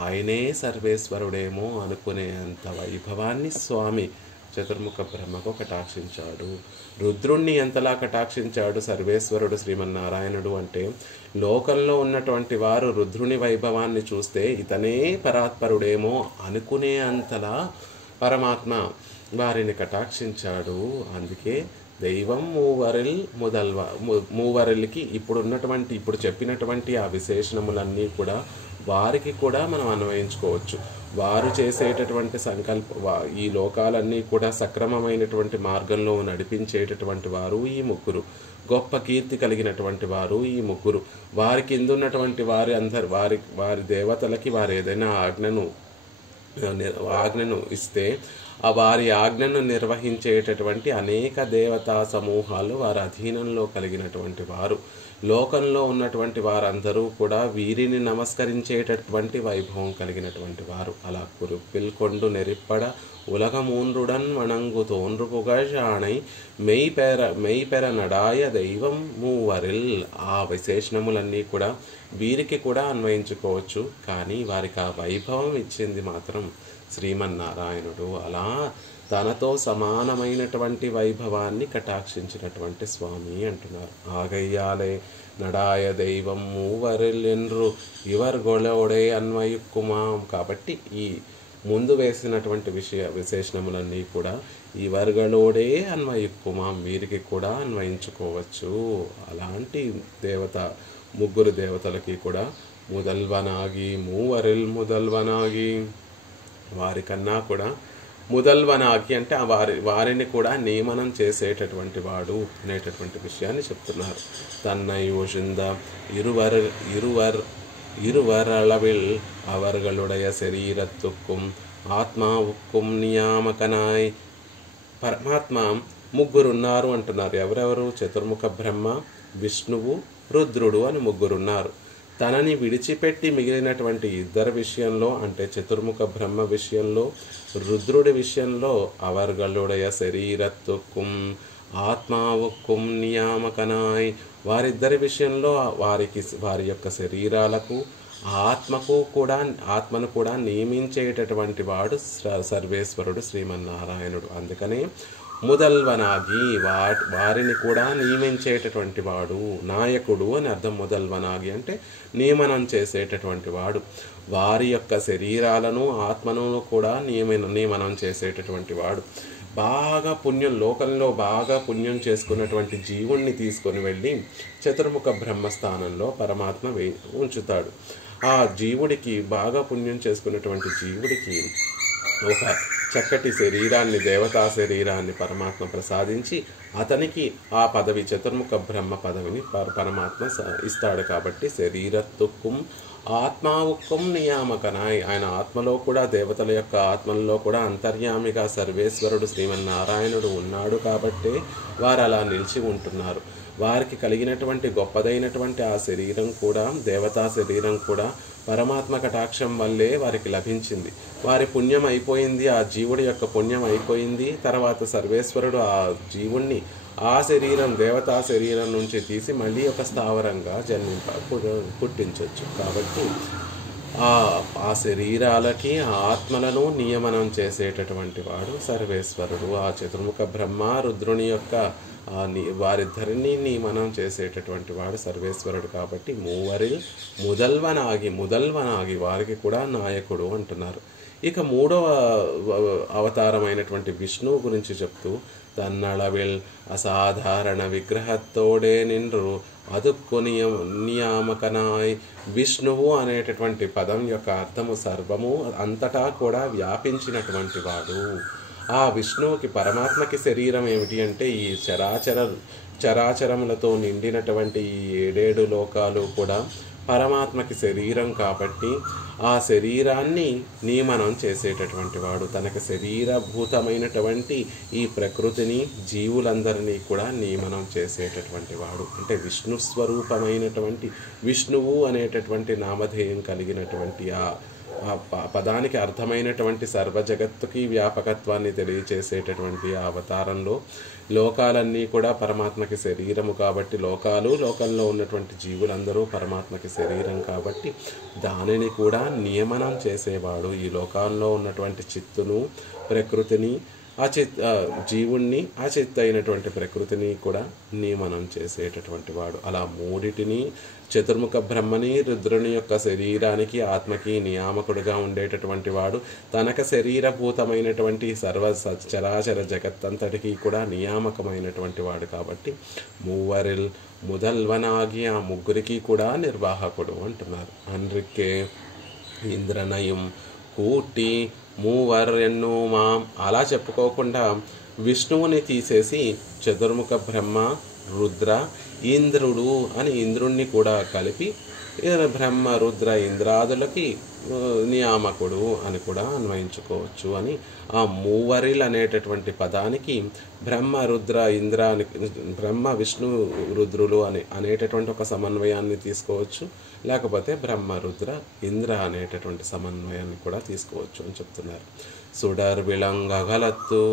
ఆయనే సర్వేశ్వరుడేమో అనుకునే అంత వైభవాన్ని స్వామి చతుర్ముఖ బ్రహ్మకు కటాక్షించాడు. రుద్రుణ్ణి ఎంతలా కటాక్షించాడు సర్వేశ్వరుడు శ్రీమన్నారాయణుడు అంటే లోకంలో ఉన్నటువంటి వారు రుద్రుని వైభవాన్ని చూస్తే ఇతనే పరాత్పరుడేమో అనుకునే అంతలా పరమాత్మ వారిని కటాక్షించాడు. అందుకే దైవం మూవరిల్కి ఇప్పుడు చెప్పినటువంటి ఆ విశేషణములన్నీ కూడా వారికి కూడా మనం అన్వయించుకోవచ్చు. వారు చేసేటటువంటి ఈ లోకాలన్నీ కూడా సక్రమమైనటువంటి మార్గంలో నడిపించేటటువంటి వారు ఈ ముగ్గురు. గొప్ప కీర్తి కలిగినటువంటి వారు ఈ ముగ్గురు. వారి కింద ఉన్నటువంటి వారి దేవతలకి వారు ఏదైనా ఆజ్ఞను ఇస్తే ఆ వారి ఆజ్ఞను నిర్వహించేటటువంటి అనేక దేవతా సమూహాలు వారి అధీనంలో కలిగినటువంటి వారు. లోకంలో ఉన్నటువంటి వారందరూ కూడా వీరిని నమస్కరించేటటువంటి వైభవం కలిగినటువంటి వారు. అలా కురుపిల్కొండు నెరిప్పడ ఉలగమూన్రుడన్ వణంగు తోన్రుపుగజాణై మెయ్పెర నడాయ దైవం మూవరిల్. ఆ విశేషణములన్నీ కూడా వీరికి కూడా అన్వయించుకోవచ్చు. కానీ వారికి ఆ వైభవం ఇచ్చింది మాత్రం శ్రీమన్నారాయణుడు. అలా తనతో సమానమైనటువంటి వైభవాన్ని కటాక్షించినటువంటి స్వామి అంటున్నారు. ఆగయ్యాలే నడాయ దైవం మూవరిల్ ఎన్రు ఇవర్గొళోడే అన్వయుక్కుమాం. కాబట్టి ఈ ముందు వేసినటువంటి విశేషణములన్నీ కూడా ఇవర్గళోడే అన్వయుక్కుమాం, వీరికి కూడా అన్వయించుకోవచ్చు. అలాంటి ముగ్గురు దేవతలకి కూడా ముదల్వనాగి మూవరిల్ ముదల్వనాగి, వారికన్నా కూడా ముదల్వనాగి అంటే వారిని కూడా నియమనం చేసేటటువంటి వాడు అనేటటువంటి విషయాన్ని చెప్తున్నారు. తన్నయోషింద இருவரளவில் அவர்களுடைய శరీరత్తుక్కుం ఆత్మా ఉక్కుం నియామకనాయ్. పరమాత్మ ముగ్గురున్నారు అంటున్నారు. ఎవరెవరు? చతుర్ముఖ బ్రహ్మ, విష్ణువు, రుద్రుడు అని ముగ్గురున్నారు. తనని విడిచిపెట్టి మిగిలినటువంటి ఇద్దరి విషయంలో, అంటే చతుర్ముఖ బ్రహ్మ విషయంలో, రుద్రుడి విషయంలో అవర్గళుడయ శరీరత్తుక్కుం ఆత్మావుక్కుం నియామకనాయ్. వారిద్దరి విషయంలో వారి యొక్క శరీరాలకు ఆత్మను కూడా నియమించేటటువంటి వాడు సర్వేశ్వరుడు శ్రీమన్నారాయణుడు. అందుకనే ముదల్వనాగి వారిని కూడా నియమించేటటువంటి వాడు, నాయకుడు అని అర్థం. ముదల్వనాగి అంటే నియమనం చేసేటటువంటి వాడు. వారి యొక్క శరీరాలను ఆత్మను కూడా నియమనం చేసేటటువంటి వాడు. లోకంలో బాగా పుణ్యం చేసుకున్నటువంటి జీవుణ్ణి తీసుకొని వెళ్ళి చతుర్ముఖ బ్రహ్మస్థానంలో పరమాత్మ ఉంచుతాడు. ఆ జీవుడికి, బాగా పుణ్యం చేసుకున్నటువంటి జీవుడికి ఒక చక్కటి శరీరాన్ని, దేవతా శరీరాన్ని పరమాత్మ ప్రసాదించి అతనికి ఆ పదవి, చతుర్ముఖ బ్రహ్మ పదవిని పరమాత్మ ఇస్తాడు. కాబట్టి శరీరత్తుక్కుం ఆత్మావుక్కుం నియామకనాయ్. ఆయన ఆత్మలో కూడా, దేవతల యొక్క ఆత్మల్లో కూడా అంతర్యామిగా సర్వేశ్వరుడు శ్రీమన్నారాయణుడు ఉన్నాడు. కాబట్టే వారు అలా నిలిచి ఉంటున్నారు. వారికి కలిగినటువంటి గొప్పదైనటువంటి ఆ శరీరం కూడా, దేవతా శరీరం కూడా పరమాత్మ కటాక్షం వల్లే వారికి లభించింది. వారి పుణ్యం అయిపోయింది, ఆ జీవుడి యొక్క పుణ్యం అయిపోయింది. తర్వాత సర్వేశ్వరుడు ఆ జీవుణ్ణి ఆ శరీరం, దేవతా శరీరం నుంచి తీసి మళ్ళీ ఒక స్థావరంగా పుట్టించవచ్చు. కాబట్టి ఆ శరీరాలకి ఆత్మలను నియమనం చేసేటటువంటి వాడు సర్వేశ్వరుడు. ఆ చతుర్ముఖ బ్రహ్మ, రుద్రుని యొక్క వారిద్దరిని నియమనం చేసేటటువంటి వాడు సర్వేశ్వరుడు. కాబట్టి మూవరిల్ ముదల్వనాగి వారికి కూడా నాయకుడు అంటున్నారు. ఇక మూడవ అవతారమైనటువంటి విష్ణువు గురించి చెప్తూ తన్నళవిల్ అసాధారణ విగ్రహత్తోడే నిండ్రు అదుక్కు నియామకనాయ్. విష్ణువు అనేటటువంటి పదం యొక్క అర్థము సర్వము, అంతటా కూడా వ్యాపించినటువంటి వాడు. ఆ విష్ణువుకి, పరమాత్మకి శరీరం ఏమిటి అంటే ఈ చరాచరములతో నిండినటువంటి ఈ 7 లోకాలు కూడా పరమాత్మకి శరీరం. కాబట్టి ఆ శరీరాన్ని నియమనం చేసేటటువంటి వాడు, తనకు శరీరభూతమైనటువంటి ఈ ప్రకృతిని, జీవులందరినీ కూడా నియమనం చేసేటటువంటి వాడు. అంటే విష్ణు స్వరూపమైనటువంటి, విష్ణువు అనేటటువంటి నామధేయం కలిగినటువంటి ఆ పదానికి అర్థమైనటువంటి సర్వజగత్తుకి వ్యాపకత్వాన్ని తెలియచేసేటటువంటి ఆ అవతారంలో లోకాలన్నీ కూడా పరమాత్మకి శరీరము. కాబట్టి లోకంలో ఉన్నటువంటి జీవులందరూ పరమాత్మకి శరీరం. కాబట్టి దానిని కూడా నియమనం చేసేవాడు. ఈ లోకాల్లో ఉన్నటువంటి చిత్తును, ప్రకృతిని, జీవుణ్ణి అచిత్ అయినటువంటి ప్రకృతిని కూడా నియమనం చేసేటటువంటి వాడు. అలా మూడిటిని, చతుర్ముఖ బ్రహ్మని, రుద్రుని యొక్క శరీరానికి ఆత్మకి నియామకుడుగా ఉండేటటువంటి వాడు, తనక శరీరభూతమైనటువంటి చరాచర జగత్తంతటికి కూడా నియామకమైనటువంటి వాడు. కాబట్టి మూవరిల్ ముదల్వనాగి, ఆ ముగ్గురికి కూడా నిర్వాహకుడు అంటున్నారు. అన్రిక్కే ఇంద్రనయం కూటి మూవర్ ఎన్నో మాం అలా చెప్పుకోకుండా విష్ణువుని తీసేసి చతుర్ముఖ బ్రహ్మ, రుద్ర, ఇంద్రుడు అని ఇంద్రుణ్ణి కూడా కలిపి బ్రహ్మ, రుద్ర, ఇంద్రాదులకి నియామకుడు అని కూడా అన్వయించుకోవచ్చు అని ఆ మూవరిల్ అనేటటువంటి పదానికి బ్రహ్మ, రుద్ర, ఇంద్ర అని, బ్రహ్మ, విష్ణు, రుద్రులు అనేటటువంటి ఒక సమన్వయాన్ని తీసుకోవచ్చు. లేకపోతే బ్రహ్మ, రుద్ర, ఇంద్ర అనేటటువంటి సమన్వయాన్ని కూడా తీసుకోవచ్చు అని చెప్తున్నారు. సుడర్ విళంగలత్తు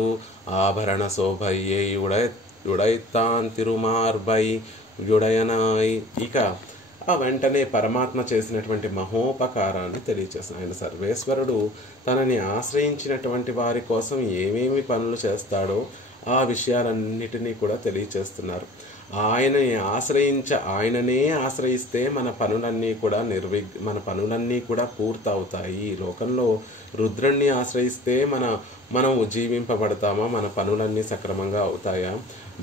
ఆభరణ శోభయ్యే యుడైతాన్ తిరుమార్బై యుడయనాయ్. ఇక ఆ వెంటనే పరమాత్మ చేసినటువంటి మహోపకారాన్ని తెలియచేస్తాను. ఆయన సర్వేశ్వరుడు తనని ఆశ్రయించినటువంటి వారి కోసం ఏమేమి పనులు చేస్తాడో ఆ విషయాలన్నిటినీ కూడా తెలియచేస్తున్నారు. ఆయననే ఆశ్రయిస్తే మన పనులన్నీ కూడా పూర్తవుతాయి. ఈ లోకంలో రుద్రుణ్ణి ఆశ్రయిస్తే మనం జీవింపబడతామా, మన పనులన్నీ సక్రమంగా అవుతాయా?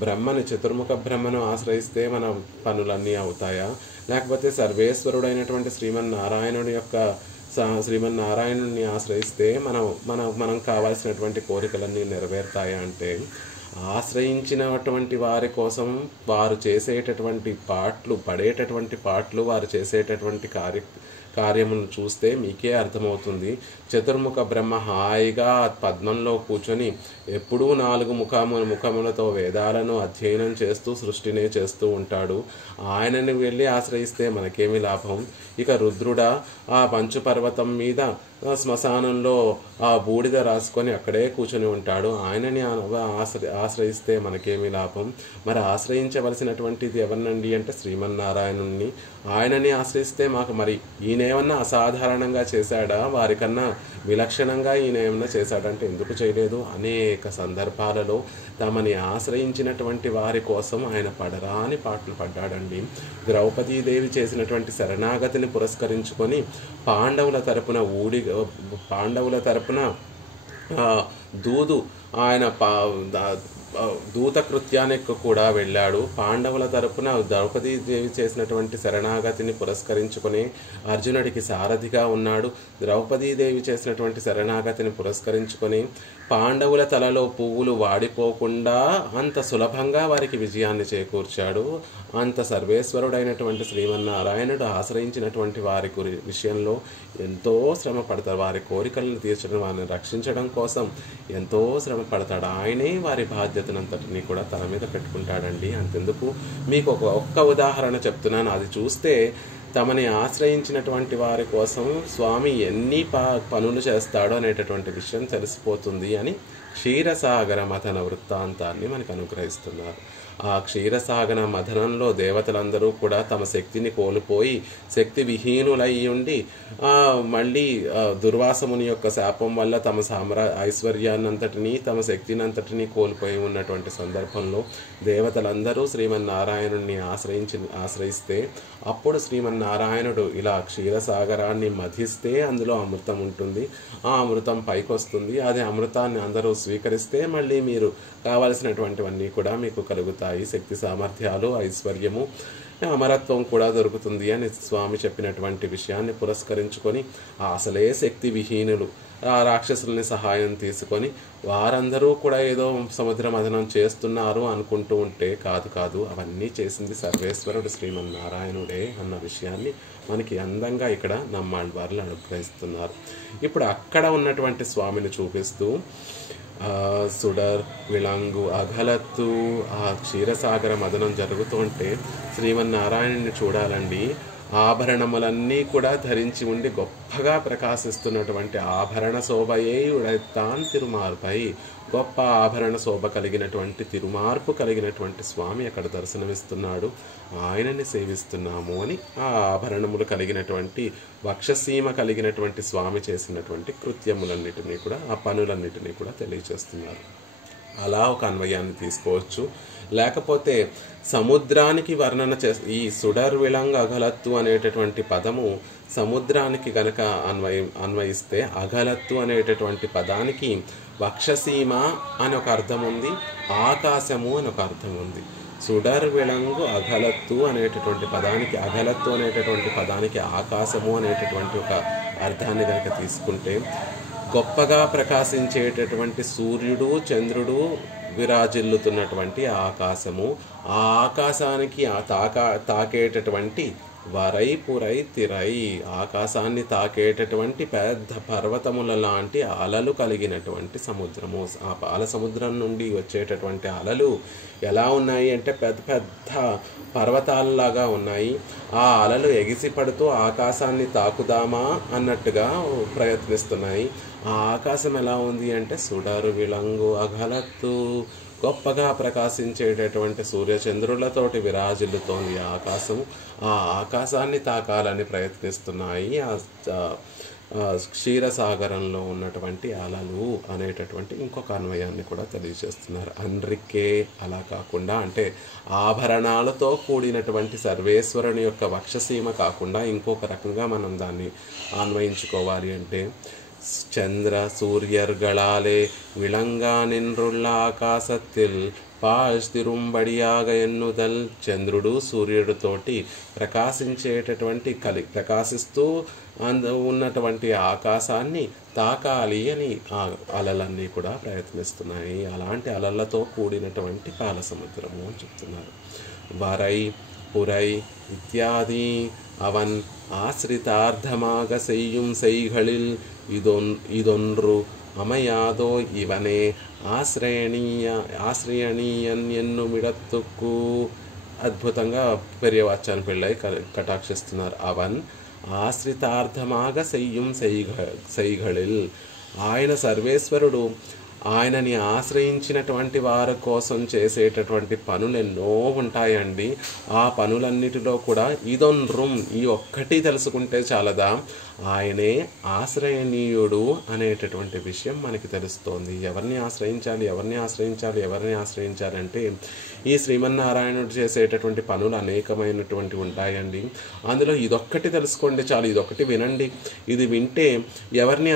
బ్రహ్మని, చతుర్ముఖ బ్రహ్మను ఆశ్రయిస్తే మన పనులన్నీ అవుతాయా? లేకపోతే సర్వేశ్వరుడైనటువంటి శ్రీమన్నారాయణుని ఆశ్రయిస్తే మనం కావాల్సినటువంటి కోరికలన్నీ నెరవేరుతాయా అంటే, ఆశ్రయించినటువంటి వారి కోసం వారు చేసేటటువంటి పడేటటువంటి పాటలు, వారు చేసేటటువంటి కార్యమును చూస్తే మీకే అర్థమవుతుంది. చతుర్ముఖ బ్రహ్మ హాయిగా పద్మంలో కూర్చొని ఎప్పుడూ 4 ముఖములతో వేదాలను అధ్యయనం చేస్తూ సృష్టినే చేస్తూ ఉంటాడు. ఆయనని వెళ్ళి ఆశ్రయిస్తే మనకేమి లాభం? ఇక రుద్రుడా ఆ మంచు పర్వతం మీద శ్మశానంలో ఆ బూడిద రాసుకొని అక్కడే కూర్చొని ఉంటాడు. ఆయనని ఆశ్రయిస్తే మనకేమి లాభం? మరి ఆశ్రయించవలసినటువంటిది ఎవరినండి అంటే శ్రీమన్నారాయణుణ్ణి. ఆయనని ఆశ్రయిస్తే మాకు మరి ఈయనేమన్నా అసాధారణంగా చేశాడా? వారికన్నా విలక్షణంగా ఈయన ఏమన్నా చేశాడంటే ఎందుకు చేయలేదు? అనేక సందర్భాలలో తమని ఆశ్రయించినటువంటి వారి కోసం ఆయన పడరాని పాటలు పడ్డాడండి. ద్రౌపదీదేవి చేసినటువంటి శరణాగతిని పురస్కరించుకొని పాండవుల తరపున దూదు ఆయన దూత కృత్యానికి కూడా వెళ్ళాడు. పాండవుల తరపున ద్రౌపదీదేవి చేసినటువంటి శరణాగతిని పురస్కరించుకొని అర్జునుడికి సారథిగా ఉన్నాడు. ద్రౌపదీదేవి చేసినటువంటి శరణాగతిని పురస్కరించుకొని పాండవుల తలలో పువ్వులు వాడిపోకుండా అంత సులభంగా వారికి విజయాన్ని చేకూర్చాడు. అంత సర్వేశ్వరుడైనటువంటి శ్రీమన్నారాయణుడు ఆశ్రయించినటువంటి వారి విషయంలో ఎంతో శ్రమ పడతాడు. వారి కోరికలను తీర్చడం, వారిని రక్షించడం కోసం ఎంతో శ్రమ పడతాడు. ఆయనే వారి బాధ్యతనంతటినీ కూడా తన మీద పెట్టుకుంటాడండి. అంతెందుకు, మీకు ఒక్క ఉదాహరణ చెప్తున్నాను. అది చూస్తే తమని ఆశ్రయించినటువంటి వారి కోసం స్వామి ఎన్ని పనులు చేస్తాడో అనేటటువంటి విషయం తెలిసిపోతుంది అని క్షీరసాగర మథన వృత్తాంతాన్ని మనకు అనుగ్రహిస్తున్నారు. ఆ క్షీరసాగర మథనంలో దేవతలందరూ కూడా తమ శక్తిని కోల్పోయి శక్తి విహీనులై ఉండి మళ్ళీ దుర్వాసముని యొక్క శాపం వల్ల తమ ఐశ్వర్యాన్నంతటినీ తమ శక్తినంతటినీ కోల్పోయి ఉన్నటువంటి సందర్భంలో దేవతలందరూ శ్రీమన్నారాయణుడిని ఆశ్రయిస్తే అప్పుడు శ్రీమన్నారాయణుడు ఇలా క్షీరసాగరాన్ని మధిస్తే అందులో అమృతం ఉంటుంది. ఆ అమృతం పైకి వస్తుంది. అదే అమృతాన్ని అందరూ స్వీకరిస్తే మళ్ళీ మీరు కావలసినటువంటివన్నీ కూడా మీకు కలుగుతాయి. శక్తి సామర్థ్యాలు, ఐశ్వర్యము, అమరత్వం కూడా దొరుకుతుంది అని స్వామి చెప్పినటువంటి విషయాన్ని పురస్కరించుకొని అసలే శక్తి విహీనులు ఆ రాక్షసుల్ని సహాయం తీసుకొని వారందరూ కూడా ఏదో సముద్ర మథనం చేస్తున్నారు అనుకుంటూ ఉంటే కాదు, అవన్నీ చేసింది సర్వేశ్వరుడు శ్రీమన్నారాయణుడే అన్న విషయాన్ని మనకి అందంగా ఇక్కడ నమ్మాళ్ళవార్లు అనుగ్రహిస్తున్నారు. ఇప్పుడు అక్కడ ఉన్నటువంటి స్వామిని చూపిస్తూ సుడర్ విళంగు అఘలత్తు ఆ క్షీరసాగర మదనం జరుగుతుంటే శ్రీమన్నారాయణుని చూడాలండి. ఆభరణములన్నీ కూడా ధరించి ఉండి గొప్పగా ప్రకాశిస్తున్నటువంటి ఆభరణ శోభయే ఉడైతాన్ తిరుమార్పై, గొప్ప ఆభరణ శోభ కలిగినటువంటి తిరుమార్పు కలిగినటువంటి స్వామి అక్కడ దర్శనమిస్తున్నాడు. ఆయనని సేవిస్తున్నాము అని ఆ ఆభరణములు కలిగినటువంటి వక్షసీమ కలిగినటువంటి స్వామి చేసినటువంటి కృత్యములన్నిటినీ కూడా, ఆ పనులన్నిటినీ కూడా తెలియచేస్తున్నారు. అలా ఒక అన్వయాన్ని తీసుకోవచ్చు. లేకపోతే సముద్రానికి వర్ణన ఈ సుడర్ విలంగ్ అగలత్తు అనేటటువంటి పదము సముద్రానికి గనక అన్వయిస్తే అగలత్తు అనేటటువంటి పదానికి వక్షసీమ అని ఒక అర్థం ఉంది, ఆకాశము అని ఒక అర్థం ఉంది. సుడర్ విలంగు అగలత్తు అనేటటువంటి పదానికి ఆకాశము అనేటటువంటి ఒక అర్థాన్ని కనుక తీసుకుంటే, గొప్పగా ప్రకాశించేటటువంటి సూర్యుడు చంద్రుడు విరాజిల్లుతున్నటువంటి ఆకాశము, ఆ ఆకాశానికి తాకేటటువంటి వరై పురై తిరై, ఆకాశాన్ని తాకేటటువంటి పెద్ద పర్వతముల లాంటి అలలు కలిగినటువంటి సముద్రము. ఆ పాల సముద్రం నుండి వచ్చేటటువంటి అలలు ఎలా ఉన్నాయి అంటే పెద్ద పెద్ద పర్వతాలలాగా ఉన్నాయి. ఆ అలలు ఎగిసిపడుతూ ఆకాశాన్ని తాకుదామా అన్నట్టుగా ప్రయత్నిస్తున్నాయి. ఆ ఆకాశం ఎలా ఉంది అంటే సుడరు విలంగు అగలత్తు, గొప్పగా ప్రకాశించేటటువంటి సూర్యచంద్రులతోటి విరాజిల్లుతోంది ఆకాశం. ఆ ఆకాశాన్ని తాకాలని ప్రయత్నిస్తున్నాయి క్షీరసాగరంలో ఉన్నటువంటి అలలు అనేటటువంటి ఇంకొక అన్వయాన్ని కూడా తెలియజేస్తున్నారు. అండ్రికే అలా కాకుండా, అంటే ఆభరణాలతో కూడినటువంటి సర్వేశ్వరుని యొక్క వక్షసీమ కాకుండా ఇంకొక రకంగా మనం దాన్ని అన్వయించుకోవాలి అంటే, చంద్ర సూర్యర్గళాలే విళంగా నిన్రుళ్ళ ఆకాశத்தில் పాష్తిరుంబడియాగ ఎన్నుదల్, చంద్రుడు సూర్యుడితోటి ప్రకాశించేటటువంటి ప్రకాశిస్తూ ఉన్నటువంటి ఆకాశాన్ని తాకాలి అని ఆ అలలన్నీ కూడా ప్రయత్నిస్తున్నాయి. అలాంటి అలలతో కూడినటువంటి పాల సముద్రము అని చెప్తున్నారు. వరై పురై ఇత్యాది అవన్ ఆశ్రితార్థమాగ செய்யும் செய்களில் இதொன்று அமையாதோ இவனே ఆశ్రయణీయన్ ఎన్నుమిడత్తుకు. అద్భుతంగా పెరియవాచ్యాన్ని పిళ్ళై కటాక్షిస్తున్నారు. అవన్ ఆశ్రితార్థమాగ செய்யும் செய்களில், ఆయన సర్వేశ్వరుడు ఆయనని ఆశ్రయించినటువంటి వారి కోసం చేసేటటువంటి పనులు ఎన్నో ఉంటాయండి. ఆ పనులన్నిటిలో కూడా ఇదొన్రుం, ఈ ఒక్కటి తెలుసుకుంటే చాలదా, ఆయనే ఆశ్రయనీయుడు అనేటటువంటి విషయం మనకి తెలుస్తోంది. ఎవరిని ఆశ్రయించాలి అంటే, ఈ శ్రీమన్నారాయణుడు చేసేటటువంటి పనులు అనేకమైనటువంటి ఉంటాయండి. అందులో ఇదొక్కటి తెలుసుకోండి చాలు, ఇదొక్కటి వినండి. ఇది వింటే ఎవరిని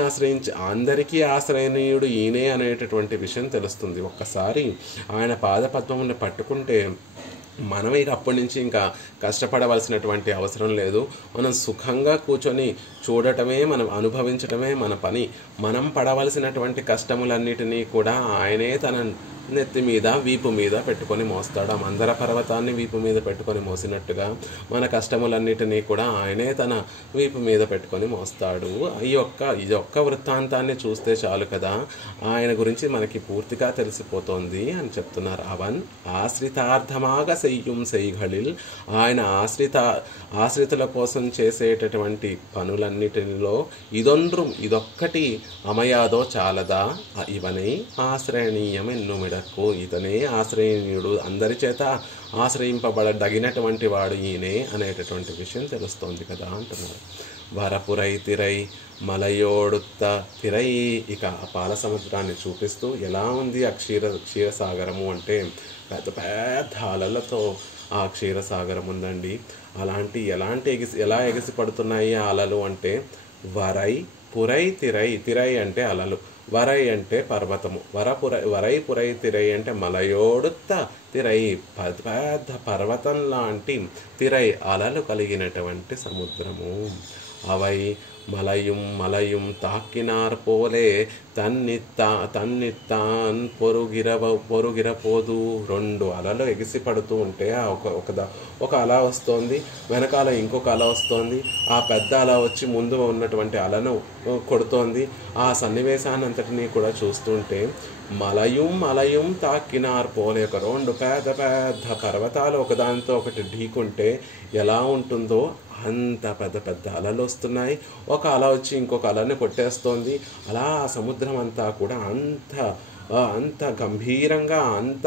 అందరికీ ఆశ్రయనీయుడు ఈయనే అనేటటువంటి విషయం తెలుస్తుంది. ఒక్కసారి ఆయన పాదపద్మములను పట్టుకుంటే మనం ఇక అప్పటి నుంచి ఇంకా కష్టపడవలసినటువంటి అవసరం లేదు. మనం సుఖంగా కూర్చొని చూడటమే, మనం అనుభవించటమే మన పని. మనం పడవలసినటువంటి కష్టములన్నిటినీ కూడా ఆయనే తన నెత్తి మీద వీపు మీద పెట్టుకొని మోస్తాడు. ఆ మందర పర్వతాన్ని వీపు మీద పెట్టుకొని మోసినట్టుగా మన కష్టములన్నిటినీ కూడా ఆయనే తన వీపు మీద పెట్టుకొని మోస్తాడు. ఈ ఒక్క వృత్తాంతాన్ని చూస్తే చాలు కదా, ఆయన గురించి మనకి పూర్తిగా తెలిసిపోతుంది అని చెప్తున్నారు. అవన్ ఆశ్రితార్థమాగ செய்யும் செய்களில், ఆయన ఆశ్రితుల కోసం చేసేటటువంటి పనులన్నిటిలో ఇదొక్కటి అమయాదో చాలదా, ఇవనే ఆశ్రయణీయం ఎన్నుమిడకు, ఇతనే ఆశ్రయణీయుడు, అందరి చేత ఆశ్రయింపబడదగినటువంటి వాడు ఈయనే అనేటటువంటి విషయం తెలుస్తోంది కదా అంటున్నారు. వరపురై తిరై మలయోడుత్త తిరై, ఇక ఆ పాల సముద్రాన్ని చూపిస్తూ ఎలా ఉంది ఆ క్షీరసాగరము అంటే, పెద్ద పెద్ద అలలతో ఆ క్షీరసాగరం ఉందండి. ఎలా ఎగిసి పడుతున్నాయి ఆ అలలు అంటే, వరై పురై తిరై, తిరై అంటే అలలు, వరై అంటే పర్వతము, వరై పురై తిరై అంటే మలయోడుత్త తిరై, పెద్ద పర్వతం లాంటి తిరై అలలు కలిగినటువంటి సముద్రము. అవై మలయుం తాకినార్ పోలే తన్నిత్తాన్ పొరుగిరపోదు. రెండు అలలు ఎగిసి పడుతూ ఉంటే ఒక అల వస్తోంది, వెనకాల ఇంకొక అల వస్తోంది, ఆ పెద్ద అల వచ్చి ముందు ఉన్నటువంటి అలను కొడుతోంది. ఆ సన్నివేశాన్ని అంతటినీ కూడా చూస్తుంటే మలయుం తాకినార్ పోలే, ఒక రెండు పెద్ద పెద్ద పర్వతాలు ఒకదానితో ఒకటి ఢీకుంటే ఎలా ఉంటుందో అంత పెద్ద పెద్ద అలలు వస్తున్నాయి. ఒక అల వచ్చి ఇంకొక అలని కొట్టేస్తోంది. అలా సముద్రం అంతా కూడా అంత గంభీరంగా, అంత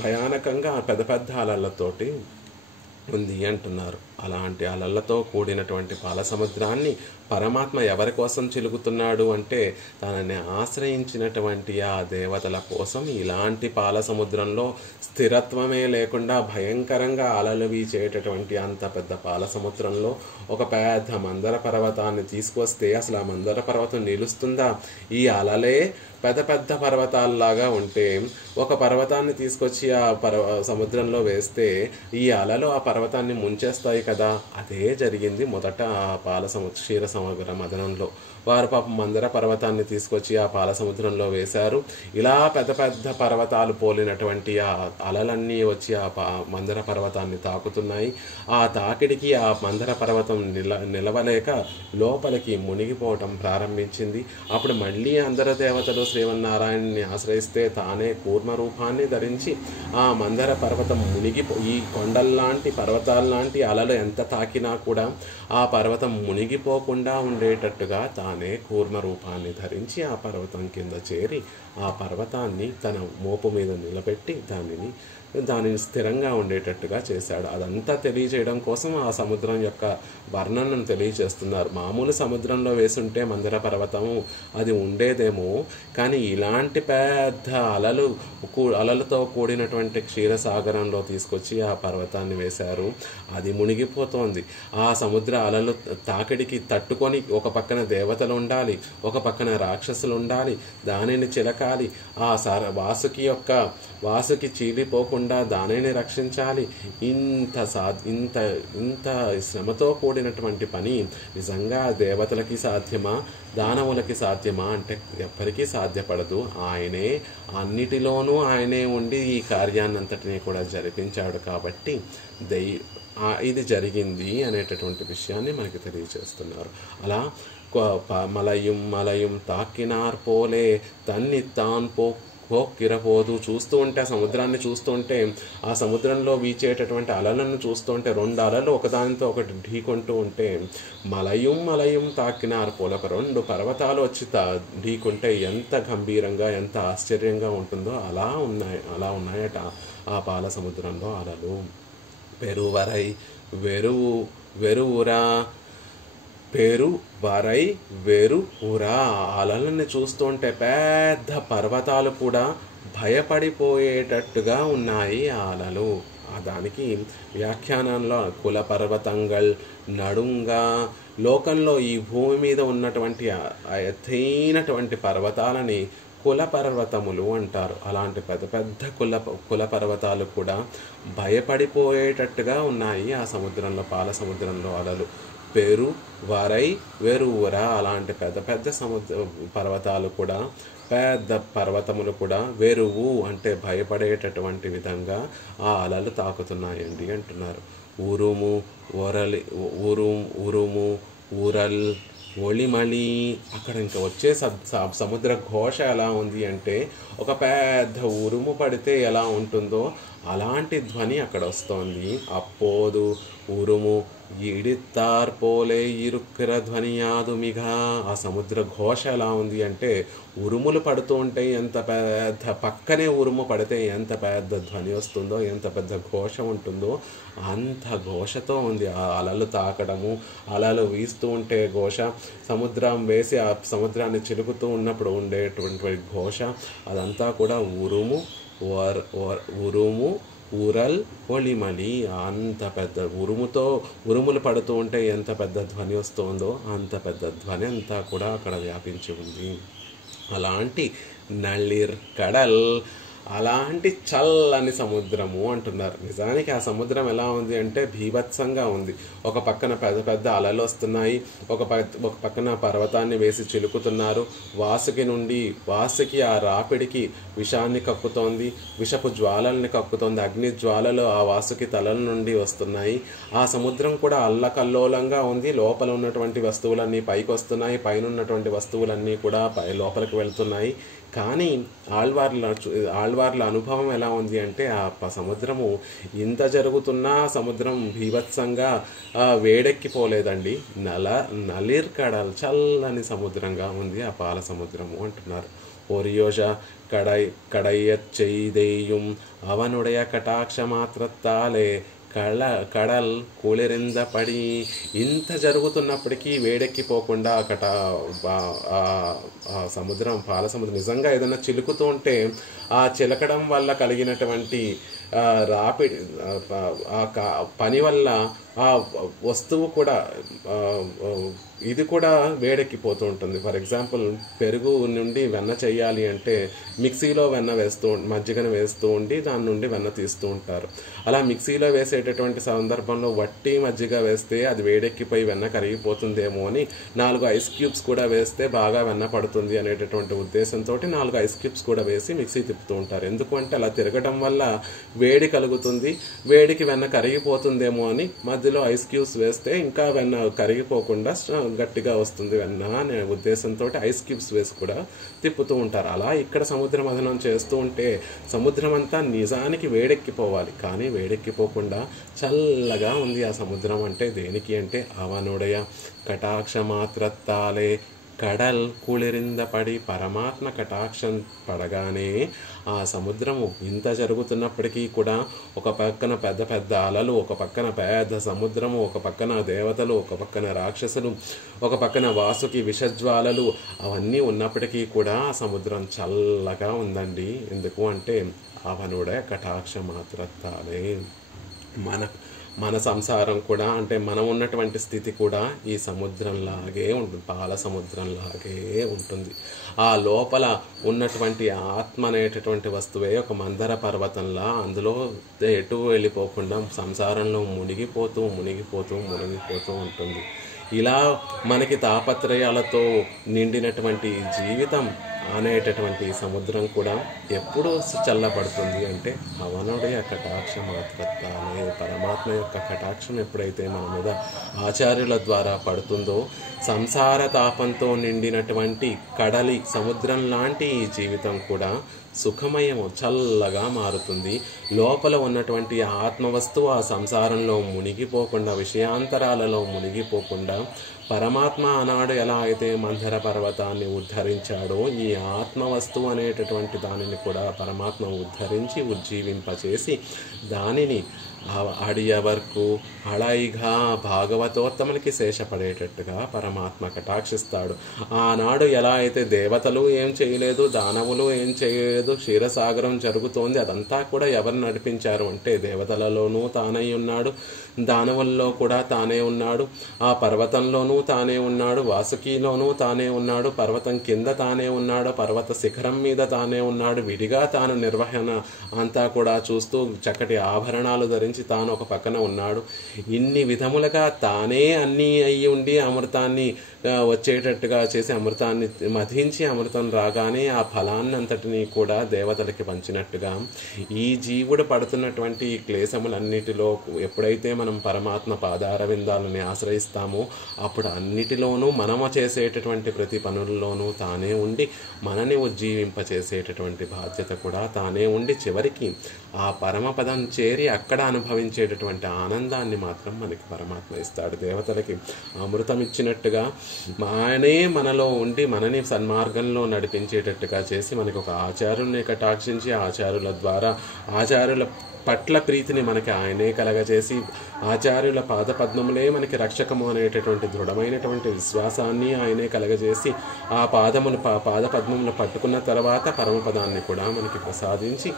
భయానకంగా పెద్ద పెద్ద అలలతోటి ఉంది అంటున్నారు. అలాంటి అలలతో కూడినటువంటి పాల సముద్రాన్ని పరమాత్మ ఎవరి కోసం చిలుకుతున్నాడు అంటే తనని ఆశ్రయించినటువంటి ఆ దేవతల కోసం. ఇలాంటి పాల సముద్రంలో స్థిరత్వమే లేకుండా భయంకరంగా అలలు వీచేటటువంటి అంత పెద్ద పాల సముద్రంలో ఒక పెద్ద మందర పర్వతాన్ని తీసుకొస్తే అసలు ఆ మందర పర్వతం నిలుస్తుందా? ఈ అలలే పెద్ద పెద్ద పర్వతాల్లాగా ఉంటే ఒక పర్వతాన్ని తీసుకొచ్చి ఆ సముద్రంలో వేస్తే ఈ అలలు ఆ పర్వతాన్ని ముంచేస్తాయి కదా. అదే జరిగింది మొదట ఆ క్షీర సమగ్ర మదనంలో. వారు పాపం మందర పర్వతాన్ని తీసుకొచ్చి ఆ పాల సముద్రంలో వేశారు. ఇలా పెద్ద పెద్ద పర్వతాలు పోలినటువంటి ఆ అలలన్నీ వచ్చి ఆ మందర పర్వతాన్ని తాకుతున్నాయి. ఆ తాకిడికి ఆ మందర పర్వతం నిలవలేక లోపలికి మునిగిపోవటం ప్రారంభించింది. అప్పుడు మళ్ళీ అందరు దేవతలు శ్రీమన్నారాయణని ఆశ్రయిస్తే తానే కూర్మ రూపాన్ని ధరించి ఆ మందర పర్వతం ఈ కొండల్లాంటి పర్వతాల్లాంటి అలలు ఎంత తాకినా కూడా ఆ పర్వతం మునిగిపోకుండా ఉండేటట్టుగా తానే కూర్మ రూపాన్ని ధరించి ఆ పర్వతం కింద చేరి ఆ పర్వతాన్ని తన మోపు మీద నిలబెట్టి దానిని స్థిరంగా ఉండేటట్టుగా చేశాడు. అదంతా తెలియజేయడం కోసం ఆ సముద్రం యొక్క వర్ణనను తెలియజేస్తున్నారు. మామూలు సముద్రంలో వేసుంటే మందర పర్వతము అది ఉండేదేమో, కానీ ఇలాంటి పెద్ద అలలతో కూడినటువంటి క్షీరసాగరంలో తీసుకొచ్చి ఆ పర్వతాన్ని వేశారు. అది మునిగిపోతోంది. ఆ సముద్ర అలలు తాకిడికి తట్టుకొని ఒక పక్కన దేవతలు ఉండాలి, ఒక పక్కన రాక్షసులు ఉండాలి, దానిని చిలకాలి, ఆ వాసుకి చీలిపోకుండా దానిని రక్షించాలి. ఇంత శ్రమతో కూడినటువంటి పని నిజంగా దేవతలకి సాధ్యమా, దానవులకి సాధ్యమా అంటే ఎవ్వరికీ సాధ్యపడదు. ఆయనే అన్నిటిలోనూ ఆయనే ఉండి ఈ కార్యాన్నంతటినీ కూడా జరిపించాడు. కాబట్టి ఇది జరిగింది అనేటటువంటి విషయాన్ని మనకి తెలియజేస్తున్నారు. అలా మలయం తాకినార్ పోలే తన్ని తాన్ పోక్కిరపోదు. చూస్తూ ఉంటే ఆ సముద్రాన్ని చూస్తూ ఉంటే ఆ సముద్రంలో వీచేటటువంటి అలలను చూస్తూ ఉంటే 2 అలలు ఒకదానితో ఒకటి ఢీకొంటూ ఉంటే మలయం తాకినార్ పోలే, ఒక 2 పర్వతాలు వచ్చి ఢీకుంటే ఎంత గంభీరంగా ఎంత ఆశ్చర్యంగా ఉంటుందో అలా ఉన్నాయట ఆ పాల సముద్రంలో అలలు. పెరువరై వెరువురా అలలని చూస్తుంటే పెద్ద పర్వతాలు కూడా భయపడిపోయేటట్టుగా ఉన్నాయి ఆ అలలు. దానికి వ్యాఖ్యానంలో కుల పర్వతంగల్ నడుంగా, లోకంలో ఈ భూమి మీద ఉన్నటువంటి ఎత్తైనటువంటి పర్వతాలని కుల పర్వతములు అంటారు. అలాంటి పెద్ద పెద్ద కుల పర్వతాలు కూడా భయపడిపోయేటట్టుగా ఉన్నాయి ఆ సముద్రంలో, పాల సముద్రంలో అలలు. వెరువురా అలాంటి పెద్ద పెద్ద పర్వతాలు కూడా, పెద్ద పర్వతములు కూడా వెరువు అంటే భయపడేటటువంటి విధంగా ఆ అలలు తాకుతున్నాయండి అంటున్నారు. ఉరుము ఊరల్ ఒళిమళి. అక్కడ ఇంకా వచ్చే సముద్ర ఘోష ఎలా ఉంది అంటే ఒక పెద్ద ఉరుము పడితే ఎలా ఉంటుందో అలాంటి ధ్వని అక్కడ వస్తోంది. అప్పోదు ఉరుము ఇడిత్తార్ పోలే ఇరుక్కిర ధ్వనియాదు మిగా. ఆ సముద్ర ఘోష ఎలా ఉంది అంటే ఉరుములు పడుతూ ఉంటే ఎంత పెద్ద, పక్కనే ఉరుము పడితే ఎంత పెద్ద ధ్వని వస్తుందో, ఎంత పెద్ద ఘోష ఉంటుందో అంత ఘోషతో ఉంది. ఆ అలలు తాకడము, అలలు వీస్తూ ఉంటే ఘోష, సముద్రం వేసి ఆ సముద్రాన్ని చిలుకుతూ ఉన్నప్పుడు ఉండేటువంటి ఘోష, అదంతా కూడా ఉరుము ఊరల్ ఒళిమళి. అంత పెద్ద ఉరుములు పడుతూ ఉంటే ఎంత పెద్ద ధ్వని వస్తుందో అంత పెద్ద ధ్వని అంతా కూడా అక్కడ వ్యాపించి ఉంది. అలాంటి నళిర్ కడల్, అలాంటి చల్లని సముద్రము అంటున్నారు. నిజానికి ఆ సముద్రం ఎలా ఉంది అంటే భీభత్సంగా ఉంది. ఒక పక్కన పెద్ద పెద్ద అలలు వస్తున్నాయి, ఒక పక్కన పర్వతాన్ని వేసి చిలుకుతున్నారు. వాసుకి ఆ రాపిడికి విషాన్ని కక్కుతోంది, విషపు జ్వాలల్ని కక్కుతోంది. అగ్ని జ్వాలలు ఆ వాసుకి తలల నుండి వస్తున్నాయి. ఆ సముద్రం కూడా అల్లకల్లోలంగా ఉంది. లోపల ఉన్నటువంటి వస్తువులన్నీ పైకి వస్తున్నాయి, పైన ఉన్నటువంటి వస్తువులన్నీ కూడా లోపలికి వెళ్తున్నాయి. కానీ ఆళ్వార్ల అనుభవం ఎలా ఉంది అంటే ఆ సముద్రము ఇంత జరుగుతున్నా సముద్రం భీభత్సంగా వేడెక్కిపోలేదండి. నలిర్ కడల్ చల్లని సముద్రంగా ఉంది ఆ పాల సముద్రము అంటున్నారు. ఒరియోజ కడయ్య చేయదేయం అవనుడయ కటాక్ష మాత్రత్తాలే కడల్ కుళిరింద పడి. ఇంత జరుగుతున్నప్పటికీ వేడెక్కిపోకుండా అక్కడ సముద్రం, పాల సముద్రం నిజంగా ఏదైనా చిలుకుతూ ఉంటే ఆ చిలకడం వల్ల కలిగినటువంటి రాపిడి పని వల్ల ఆ వస్తువు కూడా ఇది కూడా వేడెక్కిపోతూ ఉంటుంది. ఫర్ ఎగ్జాంపుల్ పెరుగు నుండి వెన్న చేయాలి అంటే మిక్సీలో వెన్న మజ్జిగను వేస్తూ ఉండి దాని నుండి వెన్న తీస్తూ ఉంటారు. అలా మిక్సీలో వేసేటటువంటి సందర్భంలో వట్టి మజ్జిగ వేస్తే అది వేడెక్కిపోయి వెన్న కరిగిపోతుందేమో అని 4 ఐస్ క్యూబ్స్ కూడా వేస్తే బాగా వెన్న పడుతుంది అనేటటువంటి ఉద్దేశంతో 4 ఐస్ క్యూబ్స్ కూడా వేసి మిక్సీ తిప్పుతూ ఉంటారు. ఎందుకంటే అలా తిరగడం వల్ల వేడి కలుగుతుంది, వేడికి వెన్న కరిగిపోతుందేమో అని మధ్యలో ఐస్ క్యూబ్స్ వేస్తే ఇంకా వెన్న కరిగిపోకుండా గట్టిగా వస్తుంది వెన్న అనే ఉద్దేశంతో ఐస్ క్యూబ్స్ వేసి కూడా తిప్పుతూ ఉంటారు. అలా ఇక్కడ సముద్ర మథనం చేస్తూ ఉంటే సముద్రం అంతా నిజానికి వేడెక్కిపోవాలి, కానీ వేడెక్కిపోకుండా చల్లగా ఉంది ఆ సముద్రం. అంటే దేనికి అంటే అవనుడయ కటాక్ష మాత్రత్తాలే కడల్ కుళిరింద పడి. పరమాత్మ కటాక్షం పడగానే ఆ సముద్రము ఇంత జరుగుతున్నప్పటికీ కూడా ఒక పక్కన పెద్ద పెద్ద అలలు, ఒక పక్కన పెద్ద సముద్రము, ఒక పక్కన దేవతలు, ఒక పక్కన రాక్షసులు, ఒక పక్కన వాసుకి విషజ్వాలలు అవన్నీ ఉన్నప్పటికీ కూడా ఆ సముద్రం చల్లగా ఉందండి. ఎందుకు అంటే అవనుడే కటాక్ష మాత్రత్తాలే. మన సంసారం కూడా అంటే మనం ఉన్నటువంటి స్థితి కూడా ఈ సముద్రంలాగే ఉంటుంది, పాల సముద్రంలాగే ఉంటుంది. ఆ లోపల ఉన్నటువంటి ఆత్మ అనేటటువంటి వస్తువే ఒక మందర పర్వతంలా అందులో ఎటు వెళ్ళిపోకుండా సంసారంలో మునిగిపోతూ ఉంటుంది. ఇలా మనకి తాపత్రయాలతో నిండినటువంటి జీవితం అనేటటువంటి సముద్రం కూడా ఎప్పుడు చల్లబడుతుంది అంటే అవనుடைய కటాక్ష మాత్రత్వాలే. పరమాత్మ యొక్క కటాక్షం ఎప్పుడైతే మన మీద ఆచార్యుల ద్వారా పడుతుందో సంసార తాపంతో నిండినటువంటి కడలి సముద్రం లాంటి ఈ జీవితం కూడా సుఖమయము, చల్లగా మారుతుంది. లోపల ఉన్నటువంటి ఆత్మవస్తువు ఆ సంసారంలో మునిగిపోకుండా, విషయాంతరాలలో మునిగిపోకుండా పరమాత్మ ఆనాడు ఎలా అయితే మందర పర్వతాన్ని ఉద్ధరించాడో ఈ ఆత్మవస్తువు అనేటటువంటి దానిని కూడా పరమాత్మ ఉద్ధరించి ఉజ్జీవింపచేసి దానిని అడియవర్కు హళైగా భాగవతోత్తములకి శేషపడేటట్టుగా పరమాత్మ కటాక్షిస్తాడు. ఆనాడు ఎలా అయితే దేవతలు ఏం చేయలేదు, దానవులు ఏం చేయలేదు, క్షీరసాగరం జరుగుతోంది, అదంతా కూడా ఎవరు నడిపించారు అంటే దేవతలలోనూ తానై ఉన్నాడు, దానవుల్లో కూడా తానే ఉన్నాడు, ఆ పర్వతంలోనూ తానే ఉన్నాడు, వాసుకిలోనూ తానే ఉన్నాడు, పర్వతం కింద తానే ఉన్నాడు, పర్వత శిఖరం మీద తానే ఉన్నాడు. విడిగా తాను నిర్వహణ అంతా కూడా చూస్తూ చక్కటి ఆభరణాలు ధరించి తాను ఒక పక్కన ఉన్నాడు. ఇన్ని విధములుగా తానే అన్నీ అయ్యి ఉండి అమృతాన్ని వచ్చేటట్టుగా చేసి అమృతాన్ని మధించి అమృతం రాగానే ఆ ఫలాన్నంతటినీ కూడా దేవతలకి పంచినట్టుగా ఈ జీవుడు పడుతున్నటువంటి క్లేశములన్నిటిలో ఎప్పుడైతే మనం పరమాత్మ పాదార విందాలని ఆశ్రయిస్తామో అప్పుడు అన్నిటిలోనూ మనము చేసేటటువంటి ప్రతి పనుల్లోనూ తానే ఉండి మనని ఉజ్జీవింపచేసేటటువంటి బాధ్యత కూడా తానే ఉండి చివరికి ఆ పరమపదం చేరి అక్కడ అనుభవించేటటువంటి ఆనందాన్ని మాత్రం మనకి పరమాత్మ ఇస్తాడు. దేవతలకి అమృతం ఇచ్చినట్టుగా ఆయనే మనలో ఉండి మనని సన్మార్గంలో నడిపించేటట్టుగా చేసి మనకి ఒక ఆచార్యుల్ని కటాక్షించి ఆచార్యుల ద్వారా ఆచార్యుల పట్ల ప్రీతిని మనకి ఆయనే కలగజేసి ఆచార్యుల పాదపద్మములే మనకి రక్షకము అనేటటువంటి దృఢమైనటువంటి విశ్వాసాన్ని ఆయనే కలగజేసి ఆ పాదపద్మములు పట్టుకున్న తర్వాత పరమపదాన్ని కూడా మనకి ప్రసాదించి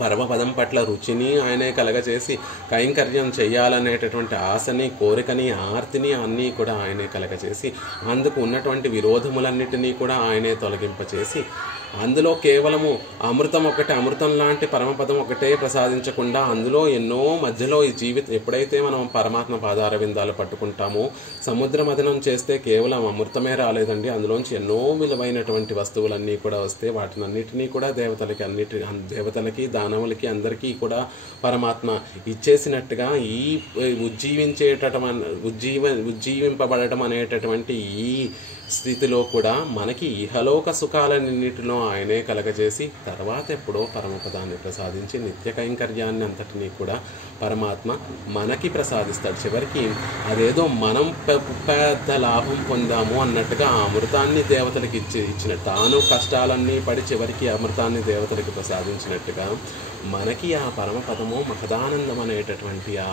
పరమపదం పట్ల రుచిని ఆయనే కలగజేసి కైంకర్యం చేయాలనేటటువంటి ఆశని, కోరికని, ఆర్తిని అన్నీ కూడా ఆయనే కలగజేసి అందుకు ఉన్నటువంటి విరోధములన్నిటినీ కూడా ఆయనే తొలగింపచేసి అందులో కేవలము అమృతం లాంటి పరమపదం ఒకటే ప్రసాదించకుండా అందులో ఎన్నో మధ్యలో ఈ జీవితం ఎప్పుడైతే మనం పరమాత్మ పాదార విందాలు పట్టుకుంటామో సముద్ర మథనం చేస్తే కేవలం అమృతమే రాలేదండి, అందులోంచి ఎన్నో విలువైనటువంటి వస్తువులన్నీ కూడా వస్తే వాటినన్నిటినీ కూడా దేవతలకి దానవులకి అందరికీ కూడా పరమాత్మ ఇచ్చేసినట్టుగా ఈ ఉజ్జీవింపబడటం అనేటటువంటి ఈ స్థితిలో కూడా మనకి ఇహలోక సుఖాలన్నింటిలో ఆయనే కలగజేసి తర్వాత ఎప్పుడో పరమపదాన్ని ప్రసాదించి నిత్య కైంకర్యాన్ని అంతటినీ కూడా పరమాత్మ మనకి ప్రసాదిస్తాడు. చివరికి అదేదో మనం పెద్ద లాభం పొందాము అన్నట్టుగా ఆ అమృతాన్ని దేవతలకు ఇచ్చిన తాను కష్టాలన్నీ పడి చివరికి అమృతాన్ని దేవతలకు ప్రసాదించినట్టుగా మనకి ఆ పరమపదము మహదానందం అనేటటువంటి ఆ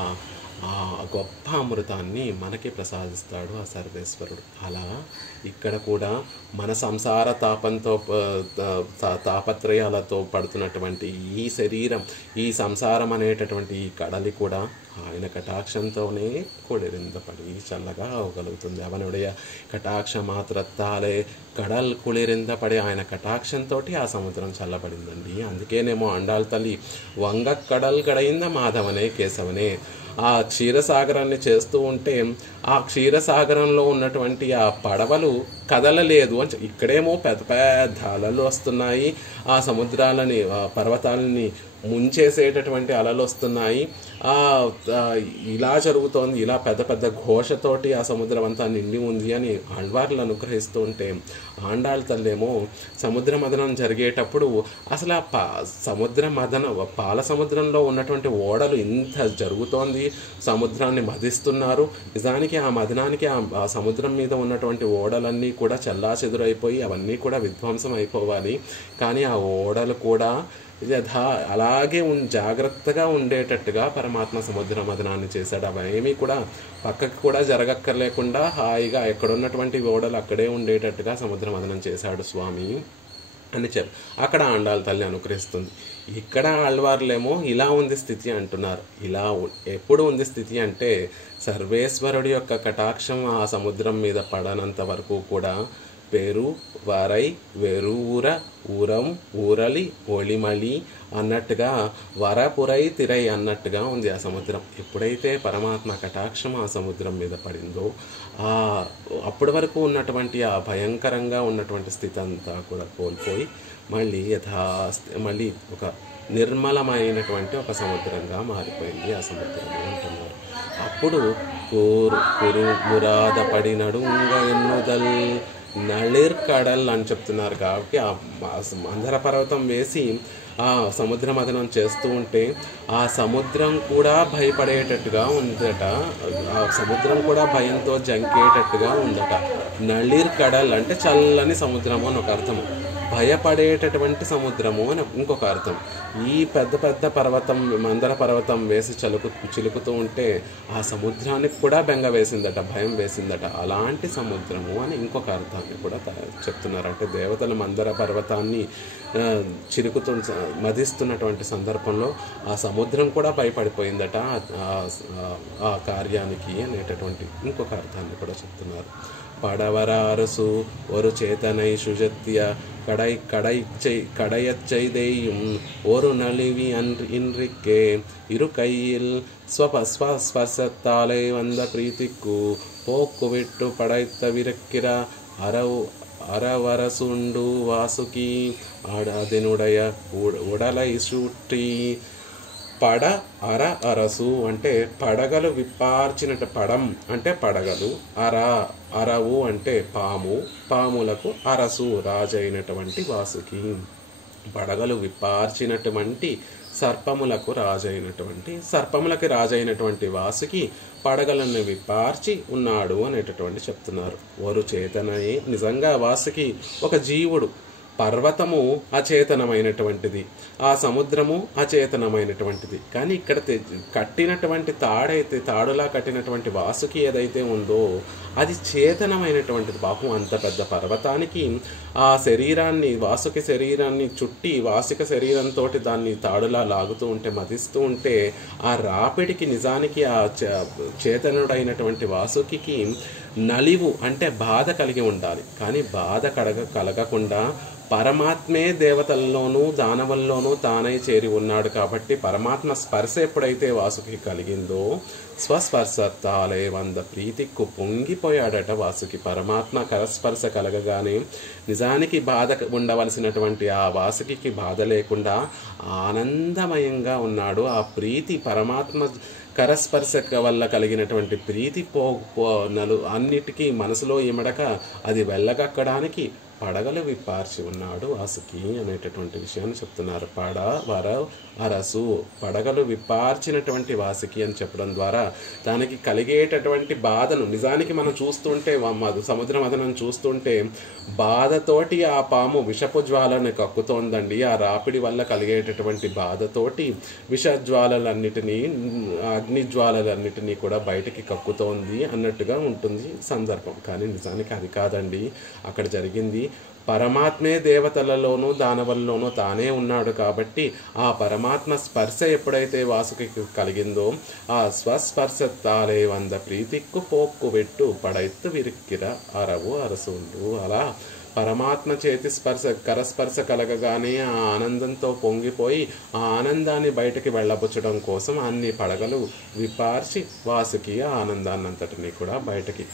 గొప్ప అమృతాన్ని మనకి ప్రసాదిస్తాడు ఆ సర్వేశ్వరుడు. అలా ఇక్కడ కూడా మన సంసార తాపత్రయాలతో పడుతున్నటువంటి ఈ శరీరం, ఈ సంసారం అనేటటువంటి ఈ కడలి కూడా ఆయన కటాక్షంతోనే కుళిరిందపడి చల్లగా అవగలుగుతుంది. అవనుடைய కటాక్ష మాత్రత్తాలే కడల్ కుళిరిందపడి ఆయన కటాక్షంతో ఆ సముద్రం చల్లబడిందండి. అందుకేనేమో అండాళ్ళ తల్లి వంగ కడల్ కడయింద మాధవనే కేశవనే. ఆ క్షీరసాగరాన్ని చేస్తూ ఉంటే ఆ క్షీరసాగరంలో ఉన్నటువంటి ఆ పడవలు కదలలేదు అని. ఇక్కడేమో పెద్ద పెద్ద అలలు వస్తున్నాయి, ఆ సముద్రాలని పర్వతాలని ముంచేసేటటువంటి అలలు వస్తున్నాయి. ఇలా జరుగుతోంది, ఇలా పెద్ద పెద్ద ఘోషతోటి ఆ సముద్రం అంతా నిండి ఉంది అని ఆళ్వార్లు అనుగ్రహిస్తూ ఉంటే ఆండాళ్ళ తల్లేమో సముద్ర మదనం జరిగేటప్పుడు అసలు ఆ సముద్ర మదన పాల సముద్రంలో ఉన్నటువంటి ఓడలు ఇంత జరుగుతోంది, సముద్రాన్ని మదిస్తున్నారు. నిజానికి ఆ మదనానికి ఆ సముద్రం మీద ఉన్నటువంటి ఓడలన్నీ కూడా చెల్లాచెదురైపోయి అవన్నీ కూడా విధ్వంసం అయిపోవాలి. కానీ ఆ ఓడలు కూడా అలాగే జాగ్రత్తగా ఉండేటట్టుగా పరమాత్మ సముద్ర మదనాన్ని చేశాడు. అవేమీ కూడా పక్కకి కూడా జరగక్కర్లేకుండా హాయిగా ఎక్కడున్నటువంటి ఓడలు అక్కడే ఉండేటట్టుగా సముద్ర మదనం చేశాడు స్వామి అని అక్కడ ఆండాళ్ళ తల్లి అనుగ్రహిస్తుంది. ఇక్కడ ఆళ్వార్లేమో ఇలా ఉంది స్థితి అంటున్నారు. ఇలా ఎప్పుడు ఉంది స్థితి అంటే సర్వేశ్వరుడి యొక్క కటాక్షం ఆ సముద్రం మీద పడనంత వరకు కూడా పేరు వరై వెరూర ఊరం ఊరలి ఒళిమలి అన్నట్టుగా వరపురై తిరై అన్నట్టుగా ఉంది ఆ సముద్రం. ఎప్పుడైతే పరమాత్మ కటాక్షం ఆ సముద్రం మీద పడిందో అప్పటి వరకు ఉన్నటువంటి ఆ భయంకరంగా ఉన్నటువంటి స్థితి అంతా కూడా కోల్పోయి మళ్ళీ ఒక నిర్మలమైనటువంటి ఒక సముద్రంగా మారిపోయింది ఆ సముద్రము అంటున్నారు. అప్పుడు మురాద పడి నడుంగ ఎన్నుదల్ నళిర్ కడల్ అని చెప్తున్నారు. కాబట్టి ఆ మందర పర్వతం వేసి ఆ సముద్ర మదనం చేస్తూ ఉంటే ఆ సముద్రం కూడా భయపడేటట్టుగా ఉందట. ఆ సముద్రం కూడా భయంతో జంకేటట్టుగా ఉందట. నళిర్ కడల్ అంటే చల్లని సముద్రము అని ఒక అర్థము, భయపడేటటువంటి సముద్రము అని ఇంకొక అర్థం. ఈ పెద్ద పెద్ద పర్వతం మందర పర్వతం వేసి చిలుకుతూ ఉంటే ఆ సముద్రానికి కూడా బెంగ వేసిందట, భయం వేసిందట. అలాంటి సముద్రము అని ఇంకొక అర్థాన్ని కూడా చెప్తున్నారు. అంటే దేవతలు మందర పర్వతాన్ని మదిస్తున్నటువంటి సందర్భంలో ఆ సముద్రం కూడా భయపడిపోయిందట ఆ కార్యానికి అనేటటువంటి ఇంకొక అర్థాన్ని కూడా చెప్తున్నారు. పడవర అరసు ஒரு சேத்தனை சுஜத்திய கடையச்செய்தேயும் ஒரு நலிவி இன்றிக்கே இரு கையில் ஸ்வஸ்பர்சத்தாலே வந்த பிரீத்திக்கு போக்கு விட்டு படைத்தவிருக்கிற అరవరసుండు వాసుకి అదినుడయ ఉడలై సుట్టి పడ అరసు అంటే పడగలు విప్పార్చినట్టు, పడం అంటే పడగలు, అరవు అంటే పాములకు అరసు రాజైనటువంటి వాసుకి. పడగలు విప్పార్చినటువంటి సర్పములకి రాజైనటువంటి వాసుకి పడగలను విప్పార్చి ఉన్నాడు అనేటటువంటి చెప్తున్నారు. వారు చేతనయే, నిజంగా వాసుకి ఒక జీవుడు. పర్వతము అచేతనమైనటువంటిది, ఆ సముద్రము అచేతనమైనటువంటిది. కానీ ఇక్కడ కట్టినటువంటి తాడులా కట్టినటువంటి వాసుకి ఏదైతే ఉందో అది చేతనమైనటువంటిది. పాపం అంత పెద్ద పర్వతానికి ఆ శరీరాన్ని, వాసుకి శరీరాన్ని చుట్టి వాసిక శరీరంతో దాన్ని తాడులా లాగుతూ ఉంటే, మదిస్తూ ఉంటే ఆ రాపిడికి నిజానికి ఆ చేతనుడైనటువంటి వాసుకి నలివు అంటే బాధ కలిగి ఉండాలి. కానీ బాధ కలగకుండా పరమాత్మే దేవతల్లోనూ దానవుల్లోనూ తానై చేరి ఉన్నాడు. కాబట్టి పరమాత్మ స్పర్శ ఎప్పుడైతే వాసుకి కలిగిందో స్వస్పర్శత్తాలే వంద ప్రీతికు పొంగిపోయాడట వాసుకి. పరమాత్మ కరస్పర్శ కలగగానే నిజానికి బాధ ఉండవలసినటువంటి ఆ వాసుకి బాధ లేకుండా ఆనందమయంగా ఉన్నాడు. ఆ ప్రీతి పరమాత్మ కరస్పర్శ వల్ల కలిగినటువంటి ప్రీతి అన్నిటికీ మనసులో ఇమడక అది వెళ్ళగక్కడానికి పడగలు విప్పార్చి ఉన్నాడు వాసుకి అనేటటువంటి విషయాన్ని చెప్తున్నారు. అరసు పడగలు విప్పార్చినటువంటి వాసుకి అని చెప్పడం ద్వారా దానికి కలిగేటటువంటి బాధను, నిజానికి మనం చూస్తుంటే సముద్ర మథనం చూస్తుంటే బాధతోటి ఆ పాము విషపు జ్వాలను కక్కుతోందండి. ఆ రాపిడి వల్ల కలిగేటటువంటి బాధతోటి విషజ్వాలలన్నిటినీ, అగ్ని జ్వాలలన్నిటినీ కూడా బయటికి కక్కుతోంది అన్నట్టుగా ఉంటుంది సందర్భం. కానీ నిజానికి అది కాదండి. అక్కడ జరిగింది పరమాత్మే దేవతలలోనూ దానవుల్లోనూ తానే ఉన్నాడు కాబట్టి ఆ పరమాత్మ స్పర్శ ఎప్పుడైతే వాసుకి కలిగిందో ఆ స్వస్పర్శ తాలే వంద ప్రీతిక్కు పోక్కు పెట్టు పడైత్తు విరిక్కిర అరవు అరసుండు. అలా పరమాత్మ చేతి స్పర్శ కరస్పర్శ కలగగానే ఆ ఆనందంతో పొంగిపోయి ఆ ఆనందాన్ని బయటకి వెళ్ళబుచ్చడం కోసం అన్ని పడగలు విపార్చి వాసుకి ఆ ఆనందాన్నంతటినీ కూడా బయటకి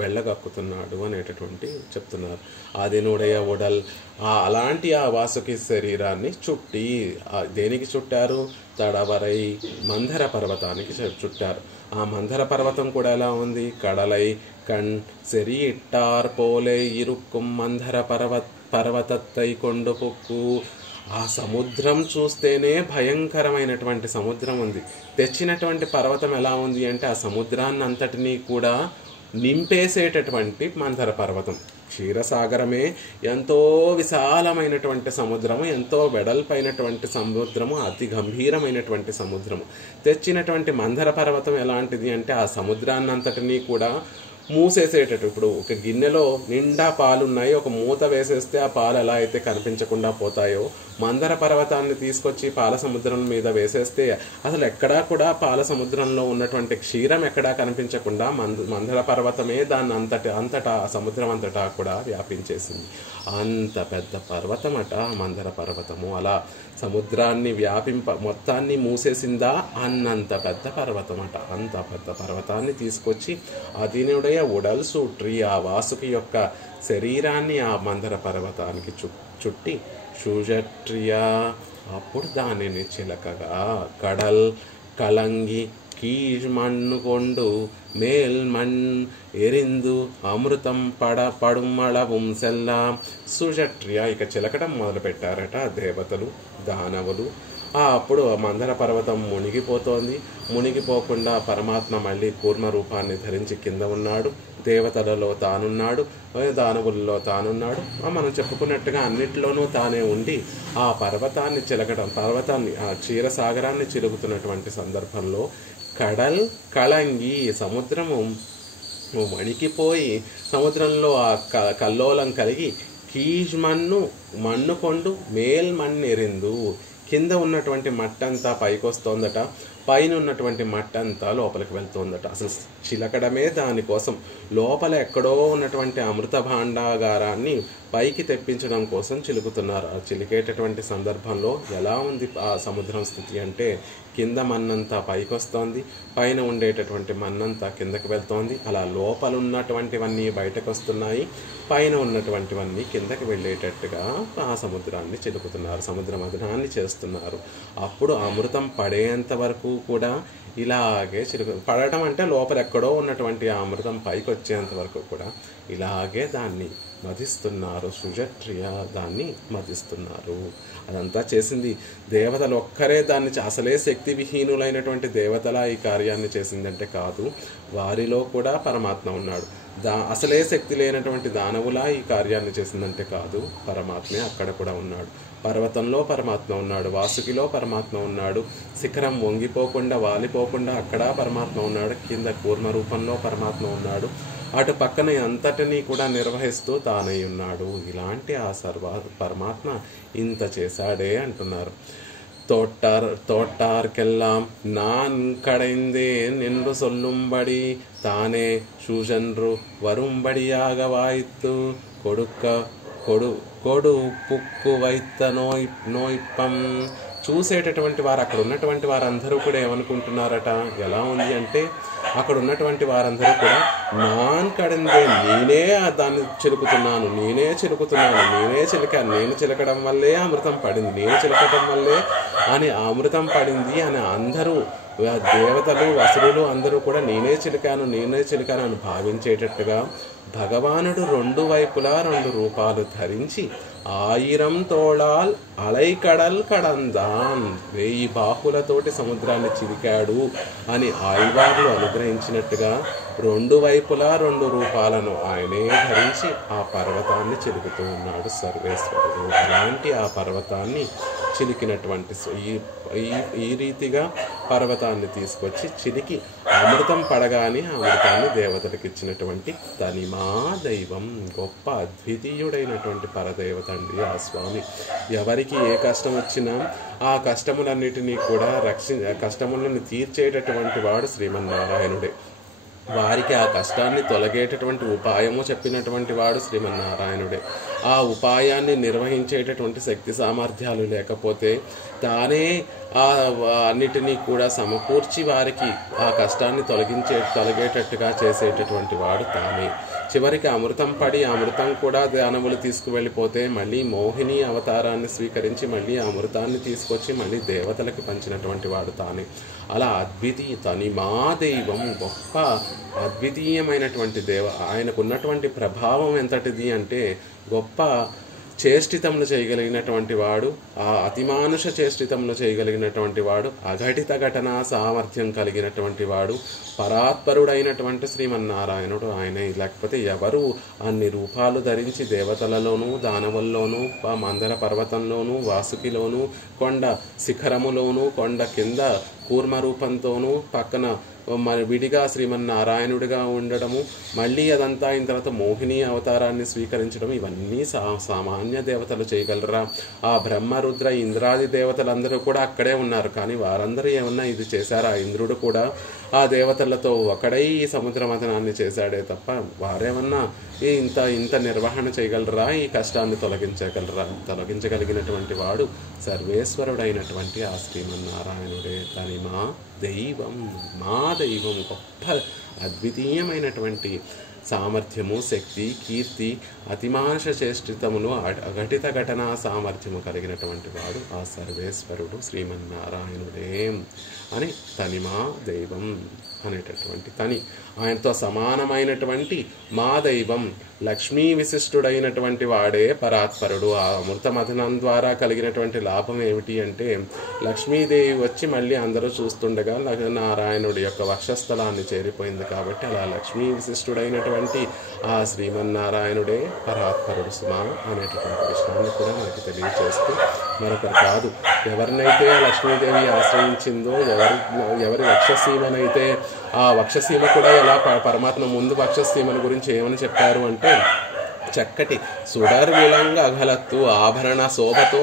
వెళ్ళగక్కుతున్నాడు అనేటటువంటి చెప్తున్నారు. ఆదినుడయ ఉడల్ అలాంటి ఆ వాసుకి శరీరాన్ని చుట్టి దేనికి చుట్టారు? తడవరై మందర పర్వతానికి చుట్టారు. ఆ మందర పర్వతం కూడా ఎలా ఉంది? కడలై కణ్ సెరి ఇట్టార్ పోలే ఇరుక్కుం మందర పర్వతత్తై కొండు పొక్కు. ఆ సముద్రం చూస్తేనే భయంకరమైనటువంటి సముద్రం ఉంది. తెచ్చినటువంటి పర్వతం ఎలా ఉంది అంటే ఆ సముద్రాన్ని అంతటినీ కూడా నింపేసేటటువంటి మందర పర్వతం. క్షీరసాగరమే ఎంతో విశాలమైనటువంటి సముద్రము, ఎంతో వెడల్పైనటువంటి సముద్రము, అతి గంభీరమైనటువంటి సముద్రము. తెచ్చినటువంటి మందర పర్వతం ఎలాంటిది అంటే ఆ సముద్రాన్ని అంతటినీ కూడా మూసేసేటట్టు. ఇప్పుడు ఒక గిన్నెలో నిండా పాలున్నాయి, ఒక మూత వేసేస్తే ఆ పాలు ఎలా అయితే కనిపించకుండా పోతాయో మందర పర్వతాన్ని తీసుకొచ్చి పాల సముద్రం మీద వేసేస్తే అసలు ఎక్కడా కూడా పాల సముద్రంలో ఉన్నటువంటి క్షీరం ఎక్కడా కనిపించకుండా మందర పర్వతమే దాన్ని అంతటా సముద్రం అంతటా కూడా వ్యాపించేసింది. అంత పెద్ద పర్వతం అట మందర పర్వతము. అలా సముద్రాన్ని మొత్తాన్ని మూసేసిందా అన్నంత పెద్ద పర్వతం అట. అంత పెద్ద పర్వతాన్ని తీసుకొచ్చి అదినుడయ ఉడల్ సూట్రి ఆ వాసుకి యొక్క శరీరాన్ని ఆ మందర పర్వతానికి చుట్టి షూజట్రియా అప్పుడు దానిని చిలకగా కడల్ కలంగి కీజ్ మన్ను కొండు మేల్ మణ్ ఎరిందు అమృతం పడుమళவும் సెల్లా సుజట్రియా. ఇక చిలకడం మొదలు పెట్టారట దేవతలు దానవులు. అప్పుడు మందర పర్వతం మునిగిపోతోంది. మునిగిపోకుండా పరమాత్మ మళ్ళీ కూర్మ రూపాన్ని ధరించి కింద ఉన్నాడు. దేవతలలో తానున్నాడు, దానవులలో తానున్నాడు. మనం చెప్పుకున్నట్టుగా అన్నిటిలోనూ తానే ఉండి ఆ పర్వతాన్ని ఆ క్షీరసాగరాన్ని చిలుగుతున్నటువంటి సందర్భంలో కడల్ కళంగి సముద్రము వణికిపోయి సముద్రంలో ఆ కల్లోలం కలిగి కీజ్ మన్ను కొండు మేల్ మన్నెరిందు. కింద ఉన్నటువంటి మట్టంతా పైకొస్తోందట, పైన ఉన్నటువంటి మట్టంతా లోపలికి వెళ్తోందట. అసలు చిలకడమే దానికోసం. లోపల ఎక్కడో ఉన్నటువంటి అమృత భాండాగారాన్ని పైకి తెప్పించడం కోసం చిలుకుతున్నారు. ఆ చిలికేటటువంటి సందర్భంలో ఎలా ఉంది ఆ సముద్రం స్థితి అంటే కింద మన్నంతా పైకి వస్తోంది, పైన ఉండేటటువంటి మన్నంతా కిందకి వెళ్తోంది. అలా లోపల ఉన్నటువంటివన్నీ బయటకు వస్తున్నాయి, పైన ఉన్నటువంటివన్నీ కిందకి వెళ్ళేటట్టుగా ఆ సముద్రాన్ని చిలుకుతున్నారు, సముద్ర మథనాన్ని చేస్తున్నారు. అప్పుడు అమృతం పడేంత వరకు కూడా ఇలాగే పడటం అంటే లోపల ఎక్కడో ఉన్నటువంటి ఆ అమృతం పైకి వచ్చేంత వరకు కూడా ఇలాగే దాన్ని మధిస్తున్నారు. సుజట్రియ దాన్ని మధిస్తున్నారు. అదంతా చేసింది దేవతలు ఒక్కరే. దాన్ని అసలే శక్తి విహీనులైనటువంటి దేవతల ఈ కార్యాన్ని చేసిందంటే కాదు, వారిలో కూడా పరమాత్మ ఉన్నాడు. అసలే శక్తి లేనటువంటి దానవులా ఈ కార్యాన్ని చేసిందంటే కాదు, పరమాత్మే అక్కడ కూడా ఉన్నాడు. పర్వతంలో పరమాత్మ ఉన్నాడు, వాసుకిలో పరమాత్మ ఉన్నాడు, శిఖరం వంగిపోకుండా వాలిపోకుండా అక్కడ పరమాత్మ ఉన్నాడు, కింద కూర్మ రూపంలో పరమాత్మ ఉన్నాడు, అటు పక్కన అంతటినీ కూడా నిర్వహిస్తూ తానై ఉన్నాడు. ఇలాంటి ఆ పరమాత్మ ఇంత చేశాడే అంటున్నారు. தோட்டார்க்கெல்லாம் நான் கடைந்தேன் என்று சொல்லும்படி தானே சூழன்று வரும்படியாக வாய்த்து కొడు పుక్కు వైத்த నోయిప్పం. చూసేటటువంటి వారు అక్కడ ఉన్నటువంటి వారందరూ కూడా ఏమనుకుంటున్నారట, ఎలా ఉంది అంటే అక్కడ ఉన్నటువంటి వారందరూ కూడా నాన్ కడిందే, నేనే దాన్ని చిలుకుతున్నాను, నేనే చిలికాను, నేను చిలకడం వల్లే అమృతం పడింది, నేను చిలకడం వల్లే అని అమృతం పడింది అని అందరూ దేవతలు అసురులు అందరూ కూడా నేనే చిలికాను అని భావించేటట్టుగా భగవానుడు 2 వైపులా 2 రూపాలు ధరించి 1000 తోళాల్ అలైకడల్ కడందాన్ 1000 బాహులతోటి సముద్రాన్ని చిలికాడు అని ఆళ్వార్లు అనుగ్రహించినట్టుగా 2 వైపులా 2 రూపాలను ఆయనే ధరించి ఆ పర్వతాన్ని చిలుకుతూ ఉన్నాడు సర్వేశ్వరుడు. అలాంటి ఆ పర్వతాన్ని చిలికినటువంటి ఈ రీతిగా పర్వతాన్ని తీసుకొచ్చి చిలికి అమృతం పడగానే ఆ అమృతాన్ని దేవతలకు ఇచ్చినటువంటి తనిమా దైవం, గొప్ప అద్వితీయుడైనటువంటి పరదేవత అండి ఆ స్వామి. ఎవరికి ఏ కష్టం వచ్చినా ఆ కష్టములన్నిటినీ కూడా కష్టములను తీర్చేటటువంటి వాడు శ్రీమన్నారాయణుడే. వారికి ఆ కష్టాన్ని తొలగేటటువంటి ఉపాయము చెప్పినటువంటి వాడు శ్రీమన్నారాయణుడే. ఆ ఉపాయాన్ని నిర్వహించేటటువంటి శక్తి సామర్థ్యాలు లేకపోతే తానే అన్నిటినీ కూడా సమకూర్చి వారికి ఆ కష్టాన్ని తొలగేటట్టుగా చేసేటటువంటి వాడు తానే. చివరికి అమృతం పడి అమృతం కూడా దానవులు తీసుకువెళ్ళిపోతే మళ్ళీ మోహిని అవతారాన్ని స్వీకరించి మళ్ళీ అమృతాన్ని తీసుకొచ్చి మళ్ళీ దేవతలకు పంచినటువంటి వాడు తానే. అలా తనిమా దైవం, గొప్ప అద్వితీయమైనటువంటి ఆయనకున్నటువంటి ప్రభావం ఎంతటిది అంటే గొప్ప చేష్టితములు చేయగలిగినటువంటి వాడు, ఆ అతిమానుష చేష్టితములు చేయగలిగినటువంటి వాడు, అఘటిత ఘటనా సామర్థ్యం కలిగినటువంటి వాడు, పరాత్పరుడైనటువంటి శ్రీమన్నారాయణుడు ఆయనే. లేకపోతే ఎవరు అన్ని రూపాలు ధరించి దేవతలలోనూ దానవుల్లోనూ మందర పర్వతంలోనూ వాసుకిలోనూ కొండ శిఖరములోనూ కొండ కింద కూర్మ రూపంతోనూ పక్కన మరి విడిగా శ్రీమన్నారాయణుడిగా ఉండడము, మళ్ళీ అదంతా అయిన తర్వాత మోహిని అవతారాన్ని స్వీకరించడం, ఇవన్నీ సామాన్య దేవతలు చేయగలరా? ఆ బ్రహ్మరుద్ర ఇంద్రాది దేవతలందరూ కూడా అక్కడే ఉన్నారు. కానీ వారందరూ ఏమన్నా ఇది చేశారా? ఇంద్రుడు కూడా ఆ దేవతలతో ఒకడై ఈ సముద్ర మథనాన్ని చేశాడే తప్ప వారేమన్నా ఇంత నిర్వహణ చేయగలరా? ఈ కష్టాన్ని తొలగించగలిగినటువంటి వాడు సర్వేశ్వరుడైనటువంటి ఆ శ్రీమన్నారాయణుడే. తనిమా దైవం, మా దైవం, గొప్ప అద్వితీయమైనటువంటి సామర్థ్యము, శక్తి, కీర్తి, అతిమానుష చేష్టితములు, అఘటిత ఘటనా సామర్థ్యము కలిగినటువంటి వాడు ఆ సర్వేశ్వరుడు శ్రీమన్నారాయణుడే అని తనిమా దైవం అనేటటువంటి ఆయనతో సమానమైనటువంటి మా దైవం లక్ష్మీ విశిష్టుడైనటువంటి వాడే పరాత్పరుడు. ఆ అమృత మథనం ద్వారా కలిగినటువంటి లాభం ఏమిటి అంటే లక్ష్మీదేవి వచ్చి మళ్ళీ అందరూ చూస్తుండగా నారాయణుడి యొక్క వక్షస్థలాన్ని చేరిపోయింది. కాబట్టి అలా లక్ష్మీ విశిష్టుడైనటువంటి ఆ శ్రీమన్నారాయణుడే పరాత్పరుడు సుమా అనేటటువంటి విషయాన్ని కూడా మనకి తెలియజేస్తూ, మరొకరు కాదు, ఎవరినైతే లక్ష్మీదేవి ఆశ్రయించిందో, ఎవరి వక్షసీమనైతే ఆ వక్షసీమ కూడా ఎలా పరమాత్మ ముందు వక్షసీమను గురించి ఏమని చెప్పారు అంటే చక్కటి సుడర్ విలంగ అఘలత్తు ఆభరణ శోభతో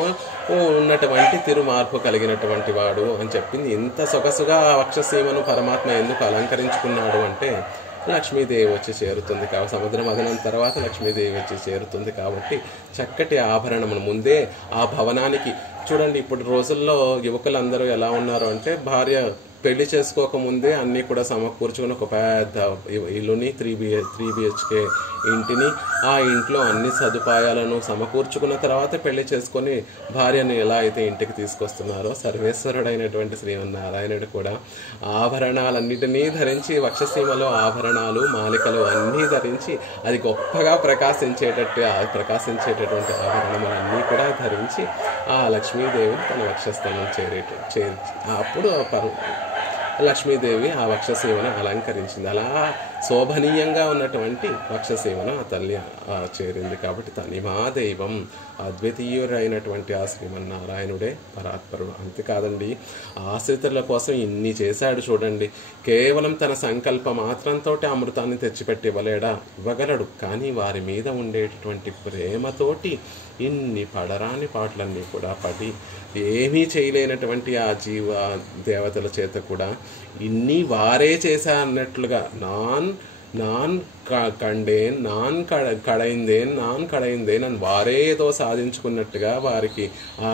ఉన్నటువంటి తిరుమార్పు కలిగినటువంటి వాడు అని చెప్పింది. ఇంత సొగసుగా ఆ వక్షసీమను పరమాత్మ ఎందుకు అలంకరించుకున్నాడు అంటే లక్ష్మీదేవి వచ్చి చేరుతుంది కాబట్టి, సముద్ర మథనం తర్వాత లక్ష్మీదేవి వచ్చి చేరుతుంది కాబట్టి చక్కటి ఆభరణమును ముందే ఆ భవనానికి చూడండి. ఇప్పుడు రోజుల్లో యువకులందరూ ఎలా ఉన్నారు అంటే భార్య పెళ్లి చేసుకోకముందే అన్నీ కూడా సమకూర్చుకుని ఒక పెద్ద ఇల్లుని 3 BHK ఇంటిని, ఆ ఇంట్లో అన్ని సదుపాయాలను సమకూర్చుకున్న తర్వాత పెళ్లి చేసుకొని భార్యను ఎలా అయితే ఇంటికి తీసుకొస్తున్నారో సర్వేశ్వరుడైనటువంటి శ్రీమన్నారాయణుడు కూడా ఆభరణాలన్నిటినీ ధరించి వక్షసీమలో ఆభరణాలు మాలికలు అన్నీ ధరించి అది గొప్పగా ప్రకాశించేటటువంటి ఆభరణములన్నీ కూడా ధరించి ఆ లక్ష్మీదేవిని తన వక్షస్థలం చేర్చి అప్పుడు లక్ష్మీదేవి ఆ వక్షసీమను అలంకరించింది. అలా శోభనీయంగా ఉన్నటువంటి వక్షసీమను ఆ తల్లి చేరింది. కాబట్టి తనిమా దైవం, అద్వితీయుడైనటువంటి ఆ శ్రీమన్నారాయణుడే పరాత్పరుడు. అంతేకాదండి, ఆశ్రితుల కోసం ఇన్ని చేశాడు చూడండి. కేవలం తన సంకల్ప మాత్రంతో అమృతాన్ని తెచ్చిపెట్టి ఇవ్వగలడు. కానీ వారి మీద ఉండేటటువంటి ప్రేమతోటి ఇన్ని పడరాని పాటలన్నీ కూడా పడి ఏమీ చేయలేనటువంటి ఆ దేవతల చేత కూడా ఇన్ని వారే చేశారన్నట్లుగా నాన్ కడైందేన్ అని వారేదో సాధించుకున్నట్టుగా వారికి ఆ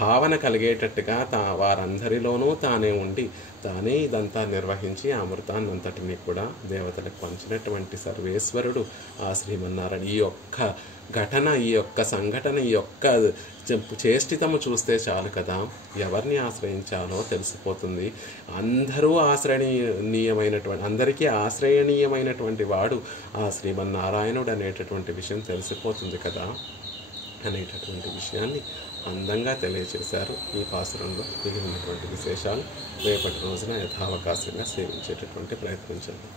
భావన కలిగేటట్టుగా వారందరిలోనూ తానే ఉండి తానే ఇదంతా నిర్వహించి ఆ అమృతాన్నంతటిని కూడా దేవతలకు పంచినటువంటి సర్వేశ్వరుడు ఆ శ్రీమన్నారాయణ. ఈ యొక్క ఘటన, ఈ యొక్క సంఘటన, ఈ యొక్క చేష్టితము చూస్తే చాలు కదా, ఎవరిని ఆశ్రయించాలో తెలిసిపోతుంది. అందరికీ ఆశ్రయణీయమైనటువంటి వాడు ఆ శ్రీమన్నారాయణుడు అనేటటువంటి విషయం తెలిసిపోతుంది కదా అనేటటువంటి విషయాన్ని అందంగా తెలియచేశారు. ఈ పాసురంలో మిగిలినటువంటి విశేషాలు రేపటి రోజున యథావకాశంగా సేవించేటటువంటి ప్రయత్నం చేద్దాం.